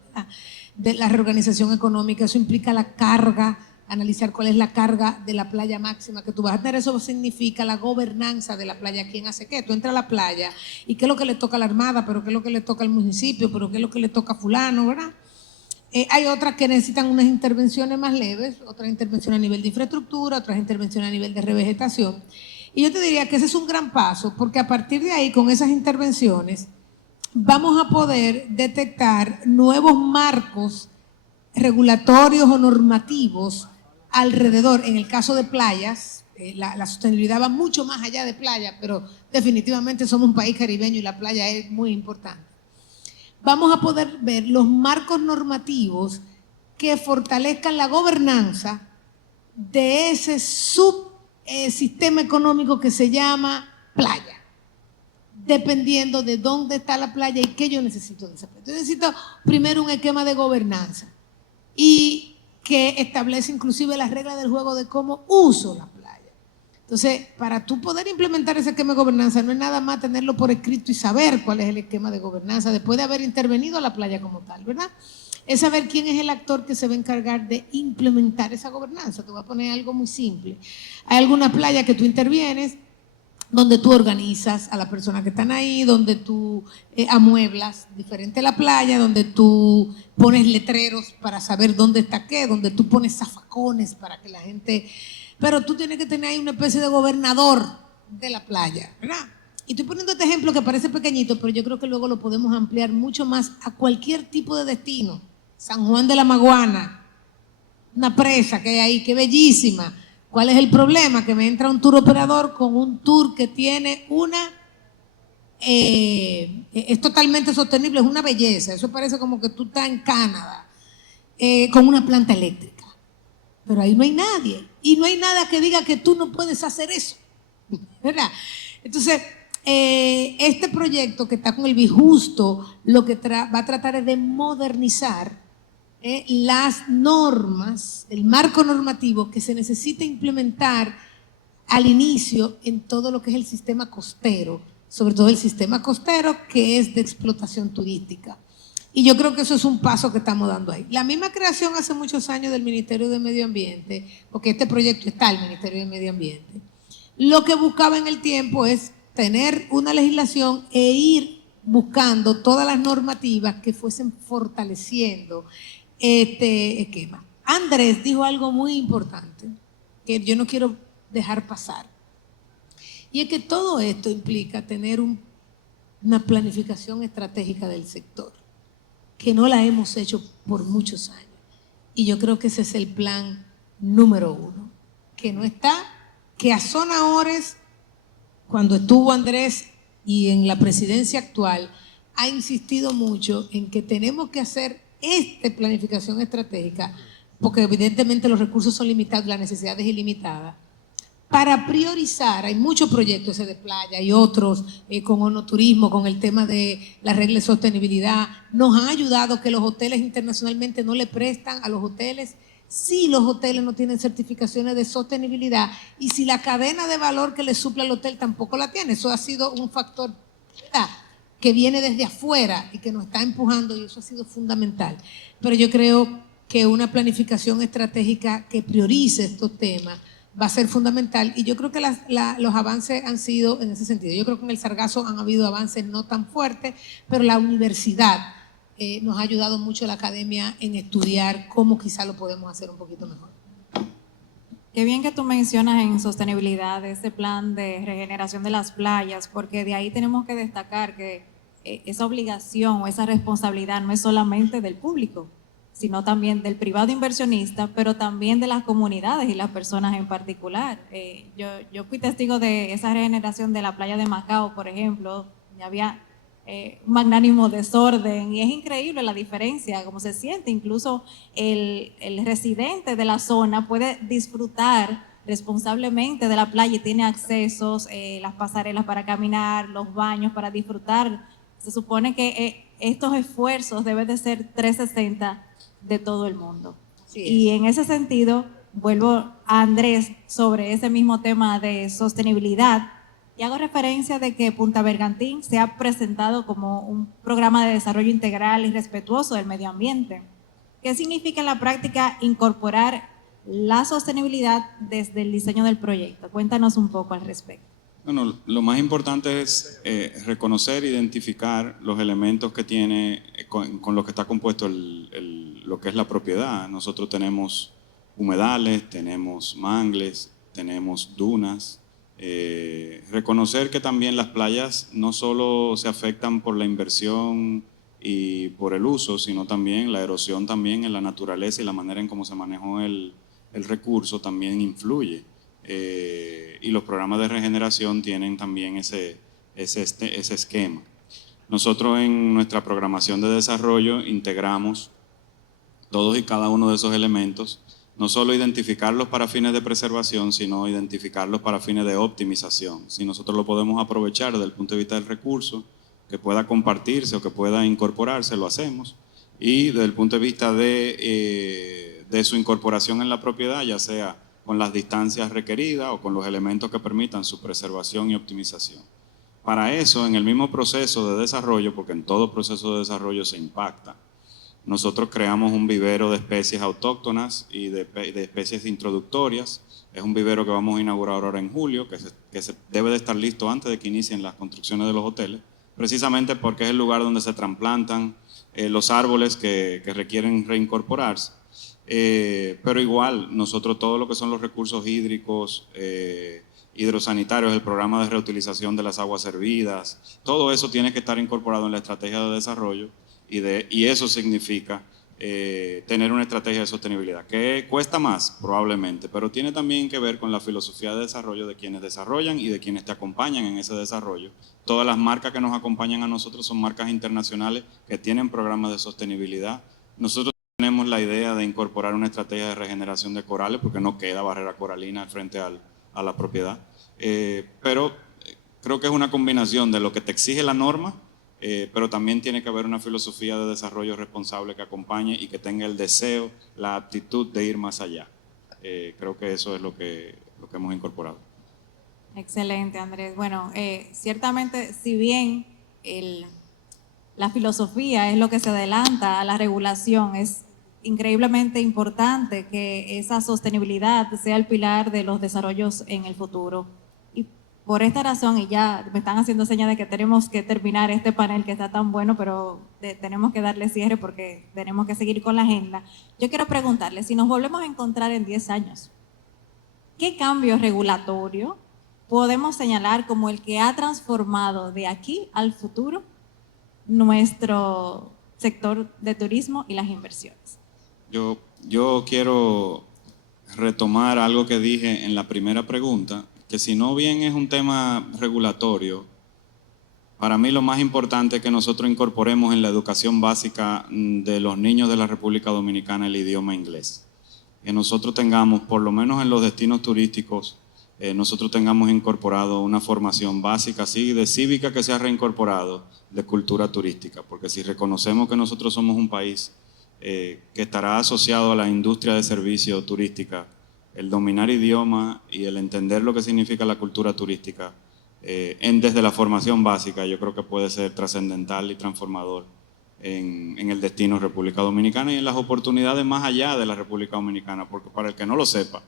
de la reorganización económica. Eso implica la carga, analizar cuál es la carga de la playa máxima que tú vas a tener. Eso significa la gobernanza de la playa, quién hace qué. Tú entras a la playa y qué es lo que le toca a la Armada, pero qué es lo que le toca al municipio, pero qué es lo que le toca a fulano, ¿verdad? Hay otras que necesitan unas intervenciones más leves, otras intervenciones a nivel de infraestructura, otras intervenciones a nivel de revegetación. Y yo te diría que ese es un gran paso, porque a partir de ahí, con esas intervenciones, vamos a poder detectar nuevos marcos regulatorios o normativos alrededor. En el caso de playas, la sostenibilidad va mucho más allá de playa, pero definitivamente somos un país caribeño y la playa es muy importante. Vamos a poder ver los marcos normativos que fortalezcan la gobernanza de ese subsistema económico que se llama playa, dependiendo de dónde está la playa y qué yo necesito de esa playa. Yo necesito primero un esquema de gobernanza y que establece inclusive las reglas del juego de cómo uso la playa. Entonces, para tú poder implementar ese esquema de gobernanza, no es nada más tenerlo por escrito y saber cuál es el esquema de gobernanza después de haber intervenido a la playa como tal, ¿verdad? Es saber quién es el actor que se va a encargar de implementar esa gobernanza. Te voy a poner algo muy simple. Hay alguna playa que tú intervienes donde tú organizas a las personas que están ahí, donde tú amueblas diferente la playa, donde tú pones letreros para saber dónde está qué, donde tú pones zafacones para que la gente... Pero tú tienes que tener ahí una especie de gobernador de la playa, ¿verdad? Y estoy poniendo este ejemplo que parece pequeñito, pero yo creo que luego lo podemos ampliar mucho más a cualquier tipo de destino. San Juan de la Maguana, una presa que hay ahí, que bellísima. ¿Cuál es el problema? Que me entra un tour operador con un tour que tiene es totalmente sostenible, es una belleza. Eso parece como que tú estás en Canadá, con una planta eléctrica. Pero ahí no hay nadie. Y no hay nada que diga que tú no puedes hacer eso, ¿verdad? Entonces, este proyecto que está con el Bijusto, lo que va a tratar es de modernizar las normas, el marco normativo que se necesita implementar al inicio en todo lo que es el sistema costero, sobre todo el sistema costero que es de explotación turística. Y yo creo que eso es un paso que estamos dando ahí. La misma creación hace muchos años del Ministerio de Medio Ambiente, porque este proyecto está el Ministerio de Medio Ambiente, lo que buscaba en el tiempo es tener una legislación e ir buscando todas las normativas que fuesen fortaleciendo este esquema. Andrés dijo algo muy importante que yo no quiero dejar pasar. Y es que todo esto implica tener una planificación estratégica del sector, que no la hemos hecho por muchos años. Y yo creo que ese es el plan número 1, que no está, que a Zona Ores, cuando estuvo Andrés y en la presidencia actual, ha insistido mucho en que tenemos que hacer esta planificación estratégica, porque evidentemente los recursos son limitados, la necesidad es ilimitada, para priorizar. Hay muchos proyectos de playa y otros con onoturismo, con el tema de la regla de sostenibilidad. Nos han ayudado que los hoteles internacionalmente no le prestan a los hoteles si los hoteles no tienen certificaciones de sostenibilidad y si la cadena de valor que le suple al hotel tampoco la tiene. Eso ha sido un factor, ¿verdad?, que viene desde afuera y que nos está empujando, y eso ha sido fundamental. Pero yo creo que una planificación estratégica que priorice estos temas va a ser fundamental, y yo creo que los avances han sido en ese sentido. Yo creo que en el Sargazo han habido avances no tan fuertes, pero la universidad nos ha ayudado mucho, la academia, en estudiar cómo quizá lo podemos hacer un poquito mejor. Qué bien que tú mencionas en sostenibilidad este plan de regeneración de las playas, porque de ahí tenemos que destacar que esa obligación o esa responsabilidad no es solamente del público, sino también del privado inversionista, pero también de las comunidades y las personas en particular. Yo fui testigo de esa regeneración de la playa de Macao, por ejemplo. Ya había un magnánimo desorden y es increíble la diferencia, cómo se siente. Incluso el residente de la zona puede disfrutar responsablemente de la playa y tiene accesos, las pasarelas para caminar, los baños para disfrutar. Se supone que estos esfuerzos deben de ser 360 de todo el mundo. Y en ese sentido, vuelvo a Andrés sobre ese mismo tema de sostenibilidad y hago referencia de que Punta Bergantín se ha presentado como un programa de desarrollo integral y respetuoso del medio ambiente. ¿Qué significa en la práctica incorporar la sostenibilidad desde el diseño del proyecto? Cuéntanos un poco al respecto. Bueno, lo más importante es reconocer, identificar los elementos que tiene, con los que está compuesto lo que es la propiedad. Nosotros tenemos humedales, tenemos mangles, tenemos dunas. Reconocer que también las playas no solo se afectan por la inversión y por el uso, sino también la erosión también en la naturaleza y la manera en cómo se manejó el recurso también influye. Y los programas de regeneración tienen también ese esquema. Nosotros en nuestra programación de desarrollo integramos todos y cada uno de esos elementos, no solo identificarlos para fines de preservación, sino identificarlos para fines de optimización. Si nosotros lo podemos aprovechar desde el punto de vista del recurso, que pueda compartirse o que pueda incorporarse, lo hacemos. Y desde el punto de vista de su incorporación en la propiedad, ya sea con las distancias requeridas o con los elementos que permitan su preservación y optimización. Para eso, en el mismo proceso de desarrollo, porque en todo proceso de desarrollo se impacta, nosotros creamos un vivero de especies autóctonas y de especies introductorias. Es un vivero que vamos a inaugurar ahora en julio, que debe de estar listo antes de que inicien las construcciones de los hoteles, precisamente porque es el lugar donde se trasplantan los árboles que requieren reincorporarse. Pero igual, nosotros todo lo que son los recursos hídricos, hidrosanitarios, el programa de reutilización de las aguas servidas, todo eso tiene que estar incorporado en la estrategia de desarrollo y eso significa tener una estrategia de sostenibilidad, que cuesta más probablemente, pero tiene también que ver con la filosofía de desarrollo de quienes desarrollan y de quienes te acompañan en ese desarrollo. Todas las marcas que nos acompañan a nosotros son marcas internacionales que tienen programas de sostenibilidad. Nosotros tenemos la idea de incorporar una estrategia de regeneración de corales porque no queda barrera coralina frente a la propiedad. Pero creo que es una combinación de lo que te exige la norma, pero también tiene que haber una filosofía de desarrollo responsable que acompañe y que tenga el deseo, la aptitud de ir más allá. Creo que eso es lo que hemos incorporado. Excelente, Andrés. Bueno, ciertamente, si bien la filosofía es lo que se adelanta a la regulación, es increíblemente importante que esa sostenibilidad sea el pilar de los desarrollos en el futuro. Y por esta razón, y ya me están haciendo señas de que tenemos que terminar este panel que está tan bueno, pero tenemos que darle cierre porque tenemos que seguir con la agenda. Yo quiero preguntarle, si nos volvemos a encontrar en 10 años, ¿qué cambio regulatorio podemos señalar como el que ha transformado de aquí al futuro nuestro sector de turismo y las inversiones? Yo quiero retomar algo que dije en la primera pregunta, que si no bien es un tema regulatorio, para mí lo más importante es que nosotros incorporemos en la educación básica de los niños de la República Dominicana el idioma inglés. Que nosotros tengamos, por lo menos en los destinos turísticos, nosotros tengamos incorporado una formación básica, así de cívica que se ha reincorporado, de cultura turística, porque si reconocemos que nosotros somos un país que estará asociado a la industria de servicio turística, el dominar idioma y el entender lo que significa la cultura turística desde la formación básica, yo creo que puede ser trascendental y transformador en el destino República Dominicana y en las oportunidades más allá de la República Dominicana, porque para el que no lo sepa,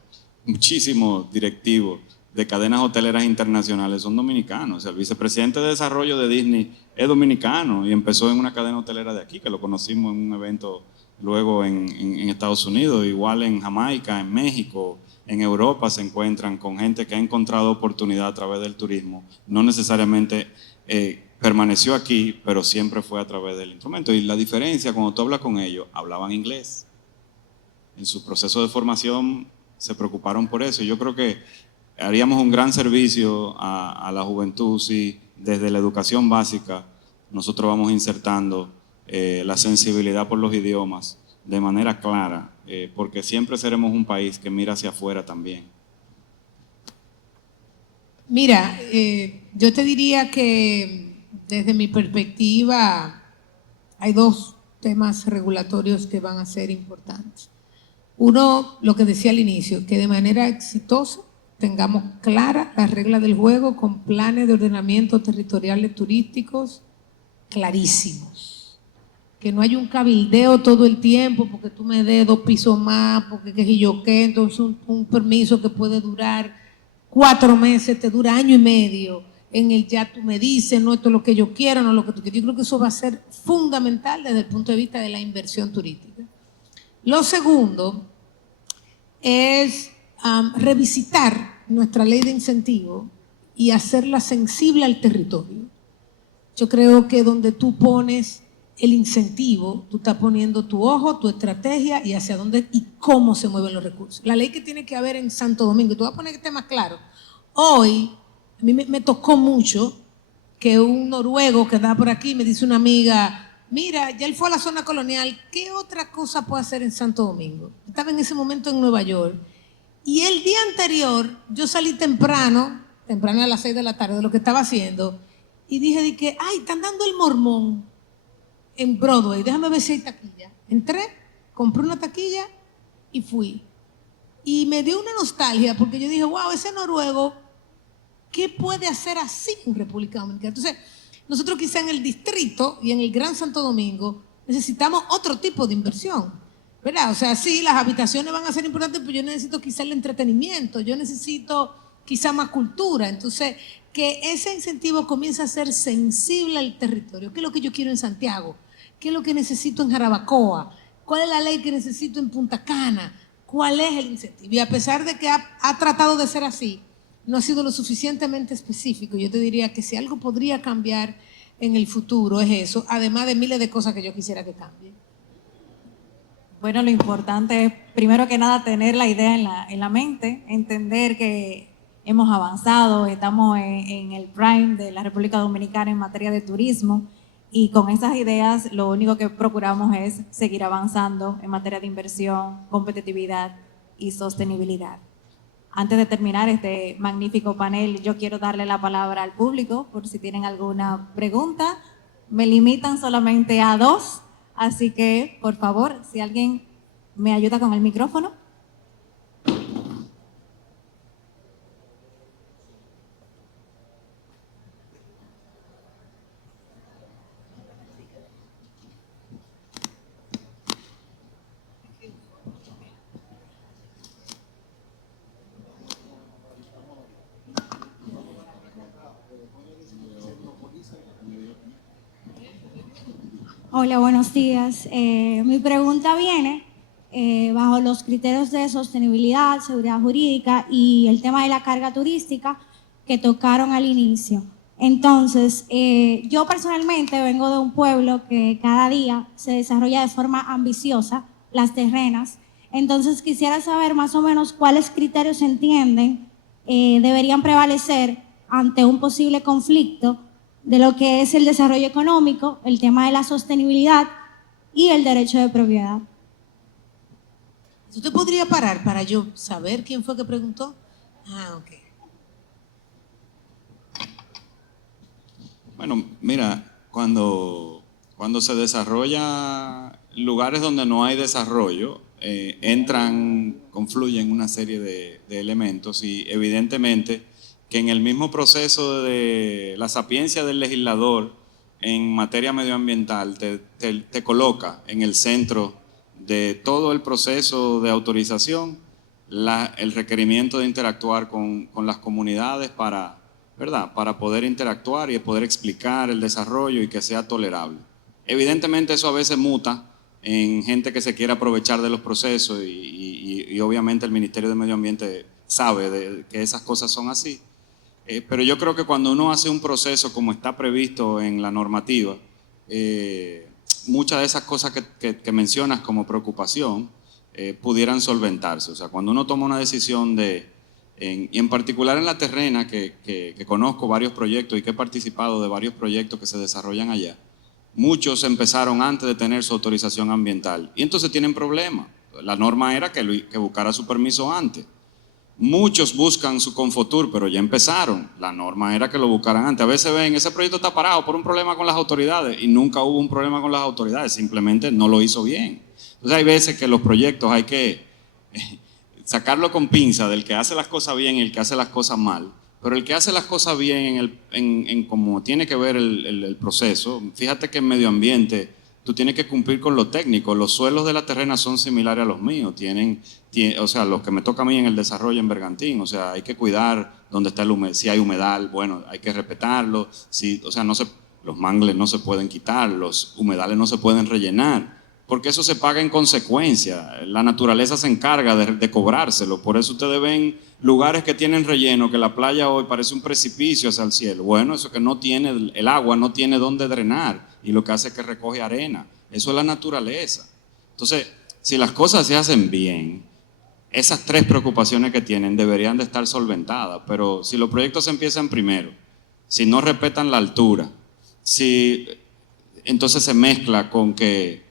muchísimos directivos de cadenas hoteleras internacionales son dominicanos. O sea, el vicepresidente de desarrollo de Disney es dominicano y empezó en una cadena hotelera de aquí, que lo conocimos en un evento luego en Estados Unidos, igual en Jamaica, en México, en Europa se encuentran con gente que ha encontrado oportunidad a través del turismo, no necesariamente permaneció aquí, pero siempre fue a través del instrumento. Y la diferencia, cuando tú hablas con ellos, hablaban inglés. En su proceso de formación se preocuparon por eso. Yo creo que haríamos un gran servicio a la juventud si desde la educación básica nosotros vamos insertando la sensibilidad por los idiomas de manera clara, porque siempre seremos un país que mira hacia afuera también. Mira, yo te diría que desde mi perspectiva hay dos temas regulatorios que van a ser importantes. Uno, lo que decía al inicio, que de manera exitosa tengamos claras las reglas del juego con planes de ordenamiento territoriales turísticos clarísimos. Que no haya un cabildeo todo el tiempo porque tú me des 2 pisos más, porque qué sé yo qué, entonces un permiso que puede durar 4 meses, te dura 1 año y medio, en el ya tú me dices, no, esto es lo que yo quiero, no lo que tú quieres. Yo creo que eso va a ser fundamental desde el punto de vista de la inversión turística. Lo segundo es revisitar nuestra ley de incentivo y hacerla sensible al territorio. Yo creo que donde tú pones el incentivo, tú estás poniendo tu ojo, tu estrategia y hacia dónde y cómo se mueven los recursos. La ley que tiene que haber en Santo Domingo, tú vas a poner este más claro. Hoy, a mí me tocó mucho que un noruego que da por aquí me dice una amiga, mira, ya él fue a la zona colonial, ¿qué otra cosa puede hacer en Santo Domingo? Estaba en ese momento en Nueva York. Y el día anterior, yo salí temprano a las 6 de la tarde, de lo que estaba haciendo, y dije que, ay, están dando el Mormón en Broadway, déjame ver si hay taquilla. Entré, compré una taquilla y fui. Y me dio una nostalgia, porque yo dije, wow, ese noruego, ¿qué puede hacer así en República Dominicana? Entonces, nosotros quizá en el distrito y en el Gran Santo Domingo necesitamos otro tipo de inversión, ¿verdad? O sea, sí, las habitaciones van a ser importantes, pero yo necesito quizá el entretenimiento, yo necesito quizá más cultura. Entonces, que ese incentivo comience a ser sensible al territorio. ¿Qué es lo que yo quiero en Santiago? ¿Qué es lo que necesito en Jarabacoa? ¿Cuál es la ley que necesito en Punta Cana? ¿Cuál es el incentivo? Y a pesar de que ha tratado de ser así, no ha sido lo suficientemente específico. Yo te diría que si algo podría cambiar en el futuro es eso, además de miles de cosas que yo quisiera que cambien. Bueno, lo importante es, primero que nada, tener la idea en la mente, entender que hemos avanzado, estamos en el prime de la República Dominicana en materia de turismo, y con esas ideas lo único que procuramos es seguir avanzando en materia de inversión, competitividad y sostenibilidad. Antes de terminar este magnífico panel, yo quiero darle la palabra al público por si tienen alguna pregunta. Me limitan solamente a 2, así que, por favor, si alguien me ayuda con el micrófono. Hola, buenos días. Mi pregunta viene bajo los criterios de sostenibilidad, seguridad jurídica y el tema de la carga turística que tocaron al inicio. Entonces, yo personalmente vengo de un pueblo que cada día se desarrolla de forma ambiciosa, Las Terrenas. Entonces, quisiera saber más o menos cuáles criterios entienden deberían prevalecer ante un posible conflicto de lo que es el desarrollo económico, el tema de la sostenibilidad y el derecho de propiedad. ¿Usted podría parar para yo saber quién fue que preguntó? Ah, ok. Bueno, mira, cuando se desarrolla lugares donde no hay desarrollo, confluyen una serie de elementos y evidentemente que en el mismo proceso de la sapiencia del legislador en materia medioambiental te coloca en el centro de todo el proceso de autorización el requerimiento de interactuar con las comunidades ¿verdad? Para poder interactuar y poder explicar el desarrollo y que sea tolerable. Evidentemente eso a veces muta en gente que se quiere aprovechar de los procesos y obviamente el Ministerio de Medio Ambiente sabe que esas cosas son así. Pero yo creo que cuando uno hace un proceso como está previsto en la normativa, muchas de esas cosas que mencionas como preocupación pudieran solventarse. O sea, cuando uno toma una decisión y en particular en La Terrena, que conozco varios proyectos y que he participado de varios proyectos que se desarrollan allá, muchos empezaron antes de tener su autorización ambiental y entonces tienen problemas. La norma era que buscara su permiso antes. Muchos buscan su Confotur, pero ya empezaron. La norma era que lo buscaran antes. A veces ven, ese proyecto está parado por un problema con las autoridades y nunca hubo un problema con las autoridades, simplemente no lo hizo bien. Entonces hay veces que los proyectos hay que sacarlo con pinza del que hace las cosas bien y el que hace las cosas mal. Pero el que hace las cosas bien en cómo tiene que ver el proceso, fíjate que en medio ambiente tú tienes que cumplir con lo técnico. Los suelos de la terrena son similares a los míos, o sea, los que me toca a mí en el desarrollo en Bergantín, o sea, hay que cuidar donde está si hay humedal, bueno, hay que respetarlo, o sea, los mangles no se pueden quitar, los humedales no se pueden rellenar, porque eso se paga en consecuencia. La naturaleza se encarga de cobrárselo. Por eso ustedes ven lugares que tienen relleno, que la playa hoy parece un precipicio hacia el cielo. Bueno, eso que no tiene, el agua no tiene dónde drenar y lo que hace es que recoge arena. Eso es la naturaleza. Entonces, si las cosas se hacen bien, esas tres preocupaciones que tienen deberían de estar solventadas. Pero si los proyectos empiezan primero, si no respetan la altura, entonces se mezcla con que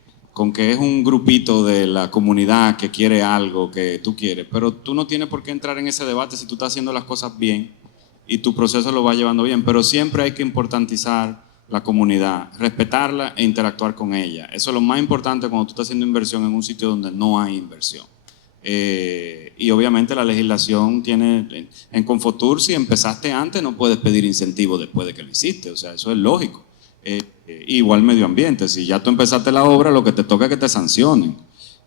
es un grupito de la comunidad que quiere algo que tú quieres, pero tú no tienes por qué entrar en ese debate si tú estás haciendo las cosas bien y tu proceso lo va llevando bien, pero siempre hay que importantizar la comunidad, respetarla e interactuar con ella. Eso es lo más importante cuando tú estás haciendo inversión en un sitio donde no hay inversión. Y obviamente la legislación tiene, en Confotur, si empezaste antes no puedes pedir incentivos después de que lo hiciste, o sea, eso es lógico. Igual medio ambiente, si ya tú empezaste la obra, lo que te toca es que te sancionen.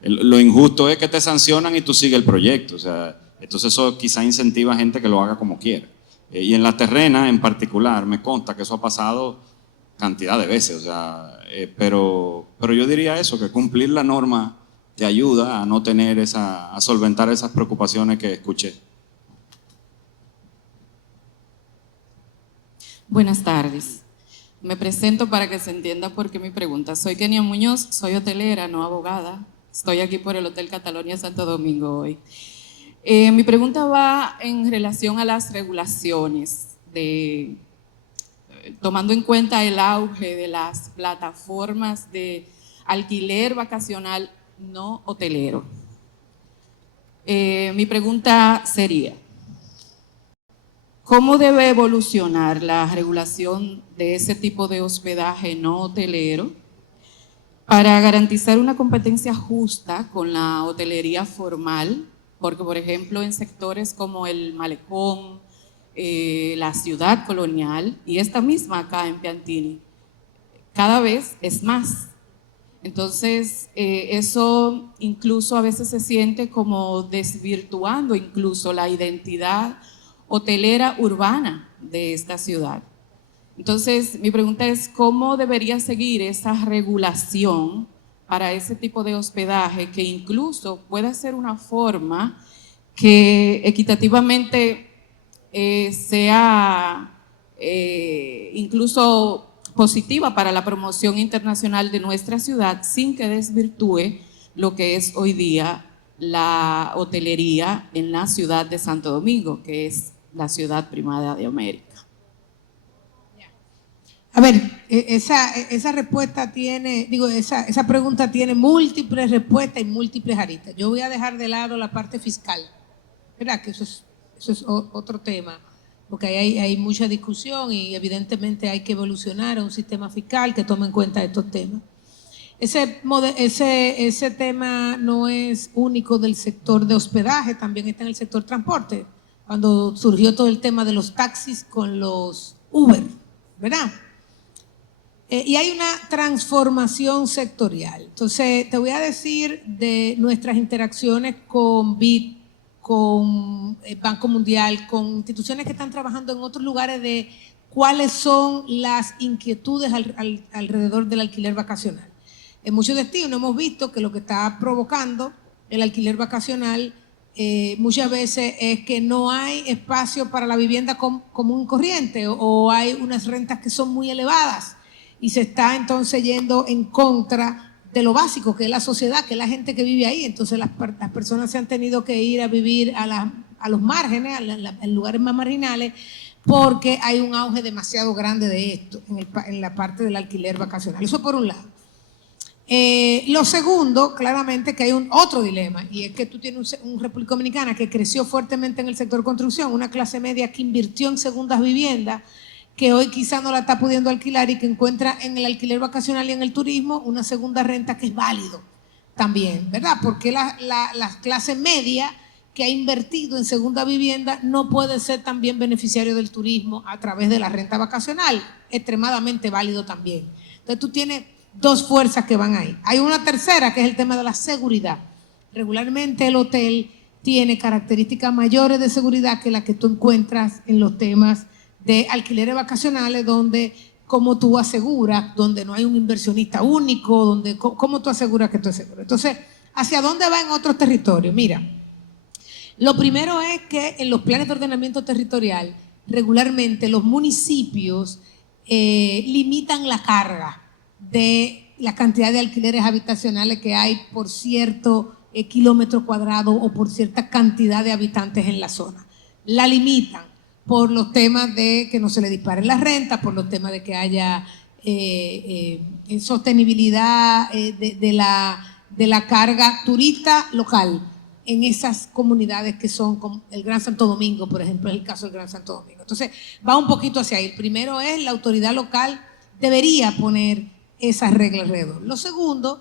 Lo injusto es que te sancionan y tú sigues el proyecto, o sea, entonces eso quizá incentiva a gente que lo haga como quiera. Y en la terrena en particular, me consta que eso ha pasado cantidad de veces, o sea, pero yo diría eso, que cumplir la norma te ayuda a no tener a solventar esas preocupaciones que escuché. Buenas tardes. Me presento para que se entienda por qué mi pregunta. Soy Kenia Muñoz, soy hotelera, no abogada. Estoy aquí por el Hotel Catalonia Santo Domingo hoy. Mi pregunta va en relación a las regulaciones, tomando en cuenta el auge de las plataformas de alquiler vacacional no hotelero. Mi pregunta sería, ¿cómo debe evolucionar la regulación de ese tipo de hospedaje no hotelero para garantizar una competencia justa con la hotelería formal? Porque, por ejemplo, en sectores como el Malecón, la ciudad colonial y esta misma acá en Piantini, cada vez es más. Entonces, eso incluso a veces se siente como desvirtuando incluso la identidad hotelera urbana de esta ciudad. Entonces, mi pregunta es, ¿cómo debería seguir esa regulación para ese tipo de hospedaje que incluso pueda ser una forma que equitativamente sea incluso positiva para la promoción internacional de nuestra ciudad sin que desvirtúe lo que es hoy día la hotelería en la ciudad de Santo Domingo, que es la ciudad primada de América? A ver, esa respuesta tiene, esa pregunta tiene múltiples respuestas y múltiples aristas. Yo voy a dejar de lado la parte fiscal, ¿verdad? Que eso es otro tema, porque hay mucha discusión y evidentemente hay que evolucionar a un sistema fiscal que tome en cuenta estos temas. Ese tema no es único del sector de hospedaje, también está en el sector transporte, cuando surgió todo el tema de los taxis con los Uber, ¿verdad? Y hay una transformación sectorial. Entonces, te voy a decir de nuestras interacciones con BID, con Banco Mundial, con instituciones que están trabajando en otros lugares, de cuáles son las inquietudes alrededor del alquiler vacacional. En muchos destinos hemos visto que lo que está provocando el alquiler vacacional muchas veces es que no hay espacio para la vivienda común y corriente, o hay unas rentas que son muy elevadas y se está entonces yendo en contra de lo básico, que es la sociedad, que es la gente que vive ahí. Entonces las personas se han tenido que ir a vivir a los márgenes, a lugares más marginales, porque hay un auge demasiado grande de esto en la parte del alquiler vacacional. Eso por un lado. Lo segundo, claramente que hay otro dilema, y es que tú tienes una República Dominicana que creció fuertemente en el sector construcción, una clase media que invirtió en segundas viviendas, que hoy quizá no la está pudiendo alquilar y que encuentra en el alquiler vacacional y en el turismo una segunda renta que es válido también, ¿verdad? Porque la clase media que ha invertido en segunda vivienda no puede ser también beneficiario del turismo a través de la renta vacacional, extremadamente válido también. Entonces tú tienes dos fuerzas que van ahí. Hay una tercera que es el tema de la seguridad. Regularmente el hotel tiene características mayores de seguridad que las que tú encuentras en los temas de alquileres vacacionales, donde cómo tú aseguras, donde no hay un inversionista único, donde cómo tú aseguras que tú es seguro. Entonces, ¿hacia dónde va en otros territorios? Mira, lo primero es que en los planes de ordenamiento territorial, regularmente los municipios limitan la carga de la cantidad de alquileres habitacionales que hay por cierto kilómetro cuadrado o por cierta cantidad de habitantes en la zona. La limitan por los temas de que no se le disparen las rentas, por los temas de que haya sostenibilidad de la carga turista local en esas comunidades que son como el Gran Santo Domingo, por ejemplo, es el caso del Gran Santo Domingo. Entonces, va un poquito hacia ahí. El primero es la autoridad local debería poner esas reglas alrededor. Lo segundo,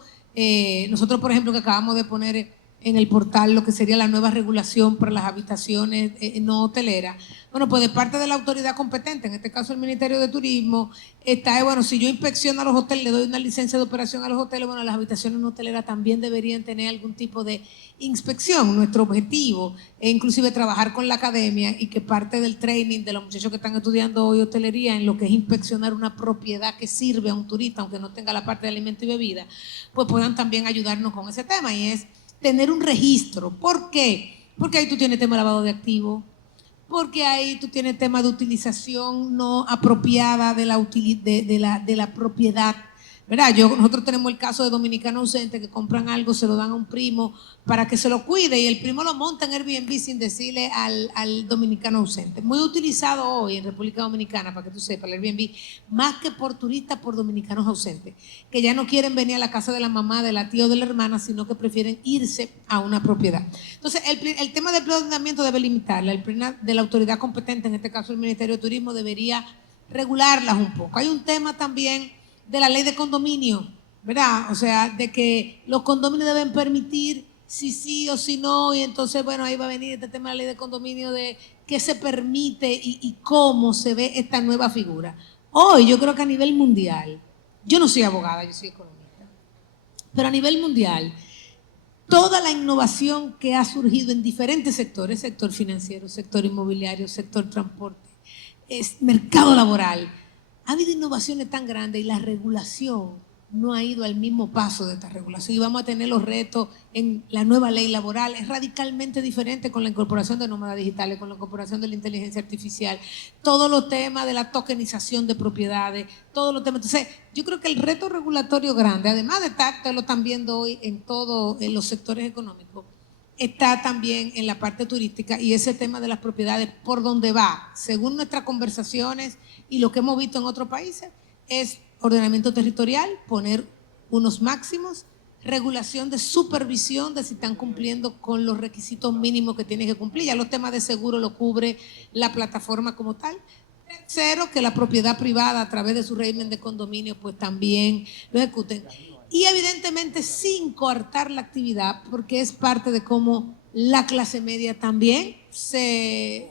nosotros, por ejemplo, que acabamos de poner en el portal lo que sería la nueva regulación para las habitaciones no hoteleras. Bueno, pues de parte de la autoridad competente, en este caso el Ministerio de Turismo, está, bueno, si yo inspecciono a los hoteles, le doy una licencia de operación a los hoteles, bueno, las habitaciones no hoteleras también deberían tener algún tipo de inspección. Nuestro objetivo es inclusive trabajar con la academia y que parte del training de los muchachos que están estudiando hoy hotelería en lo que es inspeccionar una propiedad que sirve a un turista, aunque no tenga la parte de alimento y bebida, pues puedan también ayudarnos con ese tema, y es tener un registro. ¿Por qué? Porque ahí tú tienes tema de lavado de activos, porque ahí tú tienes tema de utilización no apropiada de la propiedad, ¿verdad? Nosotros tenemos el caso de dominicanos ausentes que compran algo, se lo dan a un primo para que se lo cuide y el primo lo monta en Airbnb sin decirle al dominicano ausente. Muy utilizado hoy en República Dominicana, para que tú sepas, el Airbnb, más que por turistas, por dominicanos ausentes, que ya no quieren venir a la casa de la mamá, de la tía o de la hermana, sino que prefieren irse a una propiedad. Entonces, el tema del ordenamiento debe limitarla, el pleno de la autoridad competente, en este caso el Ministerio de Turismo, debería regularlas un poco. Hay un tema también de la ley de condominio, ¿verdad? O sea, de que los condominios deben permitir si sí o si no, y entonces, bueno, ahí va a venir este tema de la ley de condominio de qué se permite y cómo se ve esta nueva figura. Hoy yo creo que a nivel mundial, yo no soy abogada, yo soy economista, pero a nivel mundial, toda la innovación que ha surgido en diferentes sectores, sector financiero, sector inmobiliario, sector transporte, mercado laboral, ha habido innovaciones tan grandes y la regulación no ha ido al mismo paso de esta regulación y vamos a tener los retos en la nueva ley laboral. Es radicalmente diferente con la incorporación de nómadas digitales, con la incorporación de la inteligencia artificial, todos los temas de la tokenización de propiedades, todos los temas. Entonces, yo creo que el reto regulatorio grande, además de estar, ustedes lo están viendo hoy en todos los sectores económicos, está también en la parte turística y ese tema de las propiedades por donde va, según nuestras conversaciones y lo que hemos visto en otros países, es ordenamiento territorial, poner unos máximos, regulación de supervisión de si están cumpliendo con los requisitos mínimos que tienen que cumplir. Ya los temas de seguro lo cubre la plataforma como tal. Tercero, que la propiedad privada a través de su régimen de condominio pues también lo ejecuten. Y evidentemente sin coartar la actividad, porque es parte de cómo la clase media también se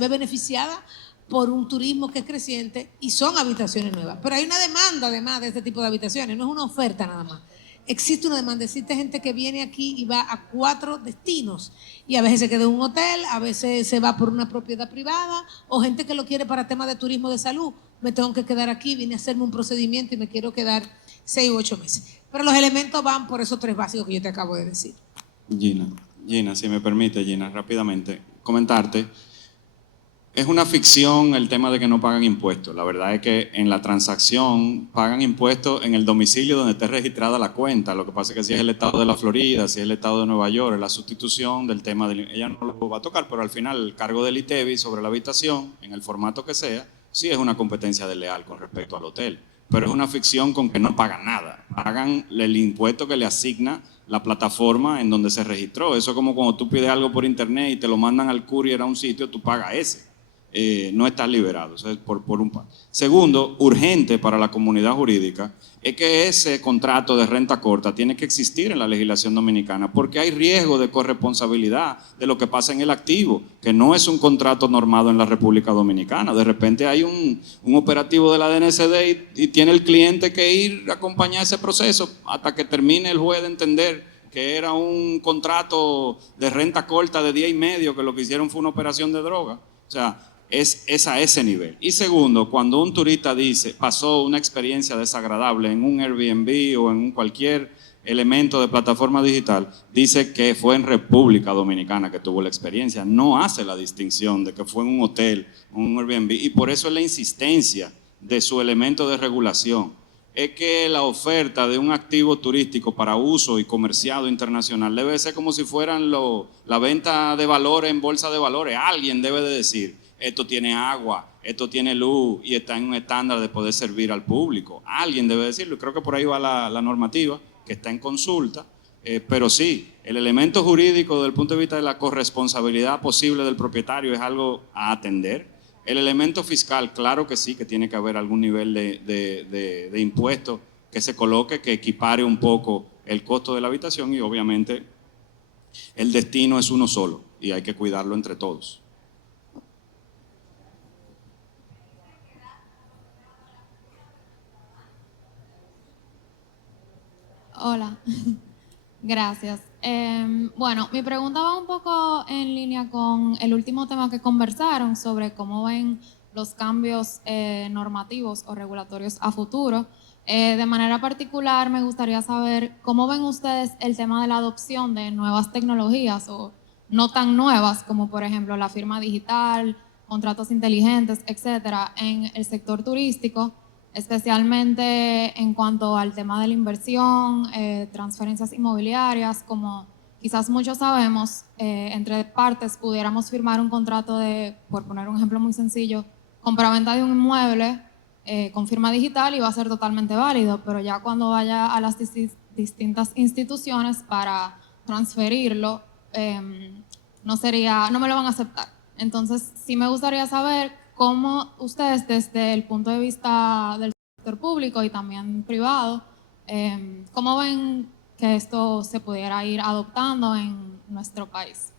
ve beneficiada por un turismo que es creciente y son habitaciones nuevas. Pero hay una demanda además de este tipo de habitaciones, no es una oferta nada más. Existe una demanda, existe gente que viene aquí y va a 4 destinos y a veces se queda en un hotel, a veces se va por una propiedad privada o gente que lo quiere para temas de turismo de salud. Me tengo que quedar aquí, vine a hacerme un procedimiento y me quiero quedar 6 u 8 meses. Pero los elementos van por esos 3 básicos que yo te acabo de decir. Gina, si me permite, Gina, rápidamente comentarte. Es una ficción el tema de que no pagan impuestos. La verdad es que en la transacción pagan impuestos en el domicilio donde esté registrada la cuenta. Lo que pasa es que si es el estado de la Florida, si es el estado de Nueva York, es la sustitución del tema ella no lo va a tocar, pero al final el cargo del ITEVI sobre la habitación, en el formato que sea, sí es una competencia desleal con respecto al hotel. Pero es una ficción con que no pagan nada. Pagan el impuesto que le asigna la plataforma en donde se registró. Eso es como cuando tú pides algo por internet y te lo mandan al courier a un sitio, tú pagas ese. no estás liberado. O sea, Segundo, urgente para la comunidad jurídica, es que ese contrato de renta corta tiene que existir en la legislación dominicana, porque hay riesgo de corresponsabilidad de lo que pasa en el activo, que no es un contrato normado en la República Dominicana. De repente hay un operativo de la DNCD y tiene el cliente que ir a acompañar ese proceso hasta que termine el juez de entender que era un contrato de renta corta de día y medio, que lo que hicieron fue una operación de droga. O sea, es a ese nivel. Y segundo, cuando un turista pasó una experiencia desagradable en un Airbnb o en cualquier elemento de plataforma digital, dice que fue en República Dominicana que tuvo la experiencia. No hace la distinción de que fue en un hotel, un Airbnb, y por eso es la insistencia de su elemento de regulación. Es que la oferta de un activo turístico para uso y comerciado internacional debe ser como si fueran la venta de valores en bolsa de valores. Alguien debe de decir: esto tiene agua, esto tiene luz y está en un estándar de poder servir al público. Alguien debe decirlo, y creo que por ahí va la normativa, que está en consulta, pero sí, el elemento jurídico desde el punto de vista de la corresponsabilidad posible del propietario es algo a atender. El elemento fiscal, claro que sí, que tiene que haber algún nivel de impuesto que se coloque, que equipare un poco el costo de la habitación, y obviamente el destino es uno solo y hay que cuidarlo entre todos. Hola, gracias. Bueno, mi pregunta va un poco en línea con el último tema que conversaron sobre cómo ven los cambios normativos o regulatorios a futuro. De manera particular, me gustaría saber cómo ven ustedes el tema de la adopción de nuevas tecnologías o no tan nuevas, como por ejemplo la firma digital, contratos inteligentes, etcétera, en el sector turístico, especialmente en cuanto al tema de la inversión, transferencias inmobiliarias. Como quizás muchos sabemos, entre partes pudiéramos firmar un contrato de, por poner un ejemplo muy sencillo, compraventa de un inmueble con firma digital, y va a ser totalmente válido, pero ya cuando vaya a las distintas instituciones para transferirlo, no me lo van a aceptar. Entonces, sí me gustaría saber cómo ustedes, desde el punto de vista del sector público y también privado, cómo ven que esto se pudiera ir adoptando en nuestro país.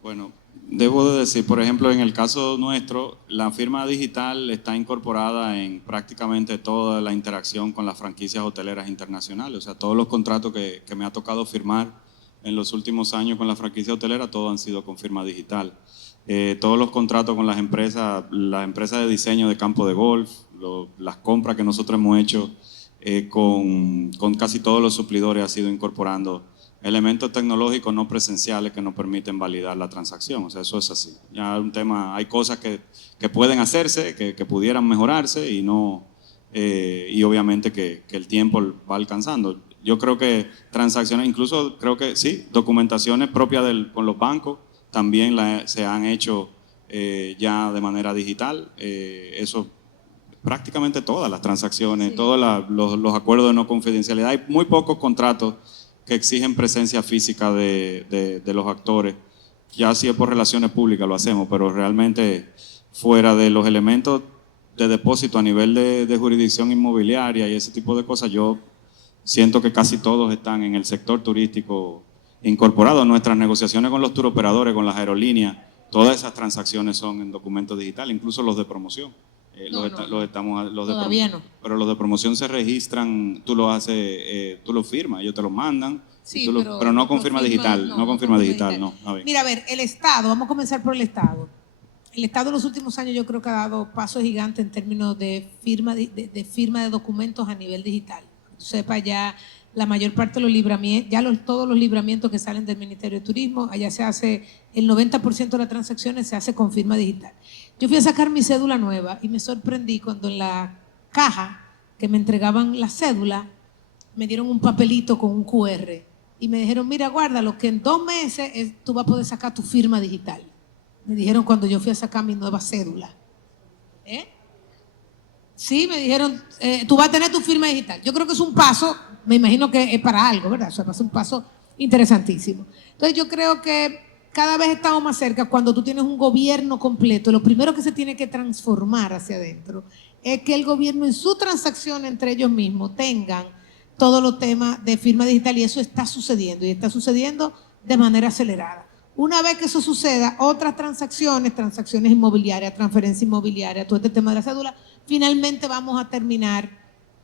Bueno, debo de decir, por ejemplo, en el caso nuestro, la firma digital está incorporada en prácticamente toda la interacción con las franquicias hoteleras internacionales. O sea, todos los contratos que me ha tocado firmar en los últimos años con la franquicia hotelera, todos han sido con firma digital. Todos los contratos con las empresas de diseño de campo de golf, las compras que nosotros hemos hecho con casi todos los suplidores, ha sido incorporando elementos tecnológicos no presenciales que nos permiten validar la transacción. O sea, eso es así. Ya un tema, hay cosas que pueden hacerse, que pudieran mejorarse, y obviamente que el tiempo va alcanzando. Yo creo que transacciones, incluso creo que sí, documentaciones propias con los bancos también se han hecho ya de manera digital. Eso, prácticamente todas las transacciones, sí, todos los acuerdos de no confidencialidad. Hay muy pocos contratos que exigen presencia física de los actores. Ya si es por relaciones públicas lo hacemos, pero realmente fuera de los elementos de depósito a nivel de jurisdicción inmobiliaria y ese tipo de cosas, yo siento que casi todos están en el sector turístico incorporados. Nuestras negociaciones con los turoperadores, con las aerolíneas, todas esas transacciones son en documentos digitales, incluso los de promoción. Todavía no. Pero los de promoción se registran, tú lo haces, tú lo firmas, ellos te lo mandan, sí, pero no con firma digital. No con firma digital, no. A ver. Mira, a ver, el Estado, vamos a comenzar por el Estado. El Estado en los últimos años yo creo que ha dado pasos gigantes en términos de firma de documentos a nivel digital. Sepa, ya la mayor parte de los libramientos, todos los libramientos que salen del Ministerio de Turismo, allá se hace, el 90% de las transacciones se hace con firma digital. Yo fui a sacar mi cédula nueva y me sorprendí cuando en la caja que me entregaban la cédula, me dieron un papelito con un QR y me dijeron: mira, guárdalo, que en 2 meses tú vas a poder sacar tu firma digital. Me dijeron cuando yo fui a sacar mi nueva cédula. Sí, me dijeron, tú vas a tener tu firma digital. Yo creo que es un paso, me imagino que es para algo, ¿verdad? O sea, es un paso interesantísimo. Entonces yo creo que cada vez estamos más cerca cuando tú tienes un gobierno completo. Lo primero que se tiene que transformar hacia adentro es que el gobierno en su transacción entre ellos mismos tengan todos los temas de firma digital, y eso está sucediendo, y está sucediendo de manera acelerada. Una vez que eso suceda, otras transacciones inmobiliarias, transferencia inmobiliaria, todo este tema de la cédula, finalmente vamos a terminar,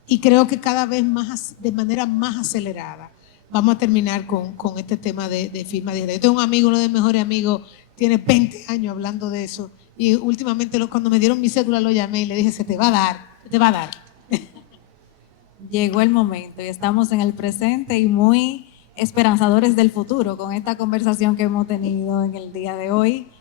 y creo que cada vez más, de manera más acelerada, vamos a terminar con este tema de firma digital. Yo tengo un amigo, uno de mis mejores amigos, tiene 20 años hablando de eso, y últimamente cuando me dieron mi cédula lo llamé y le dije, se te va a dar. Llegó el momento y estamos en el presente y muy esperanzadores del futuro con esta conversación que hemos tenido en el día de hoy.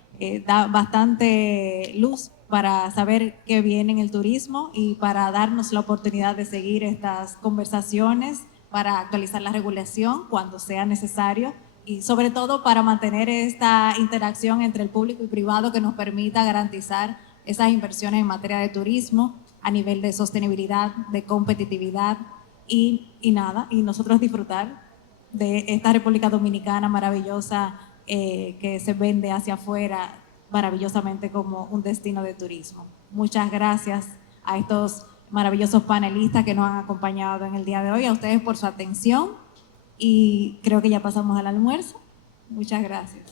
Da bastante luz para saber qué viene en el turismo y para darnos la oportunidad de seguir estas conversaciones, para actualizar la regulación cuando sea necesario y sobre todo para mantener esta interacción entre el público y privado que nos permita garantizar esas inversiones en materia de turismo a nivel de sostenibilidad, de competitividad y nosotros disfrutar de esta República Dominicana maravillosa que se vende hacia afuera maravillosamente como un destino de turismo. Muchas gracias a estos maravillosos panelistas que nos han acompañado en el día de hoy, a ustedes por su atención y creo que ya pasamos al almuerzo. Muchas gracias.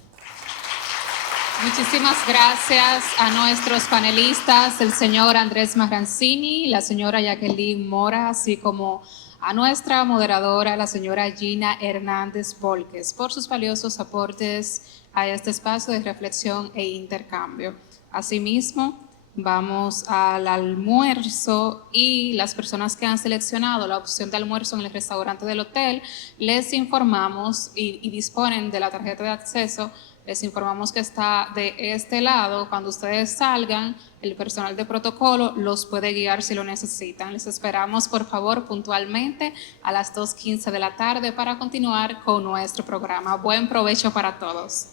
Muchísimas gracias a nuestros panelistas, el señor Andrés Marrancini, la señora Jacqueline Mora, así como a nuestra moderadora, la señora Gina Hernández Volques, por sus valiosos aportes a este espacio de reflexión e intercambio. Asimismo, vamos al almuerzo y las personas que han seleccionado la opción de almuerzo en el restaurante del hotel, les informamos y disponen de la tarjeta de acceso. Les informamos que está de este lado. Cuando ustedes salgan, el personal de protocolo los puede guiar si lo necesitan. Les esperamos, por favor, puntualmente a las 2:15 de la tarde para continuar con nuestro programa. Buen provecho para todos.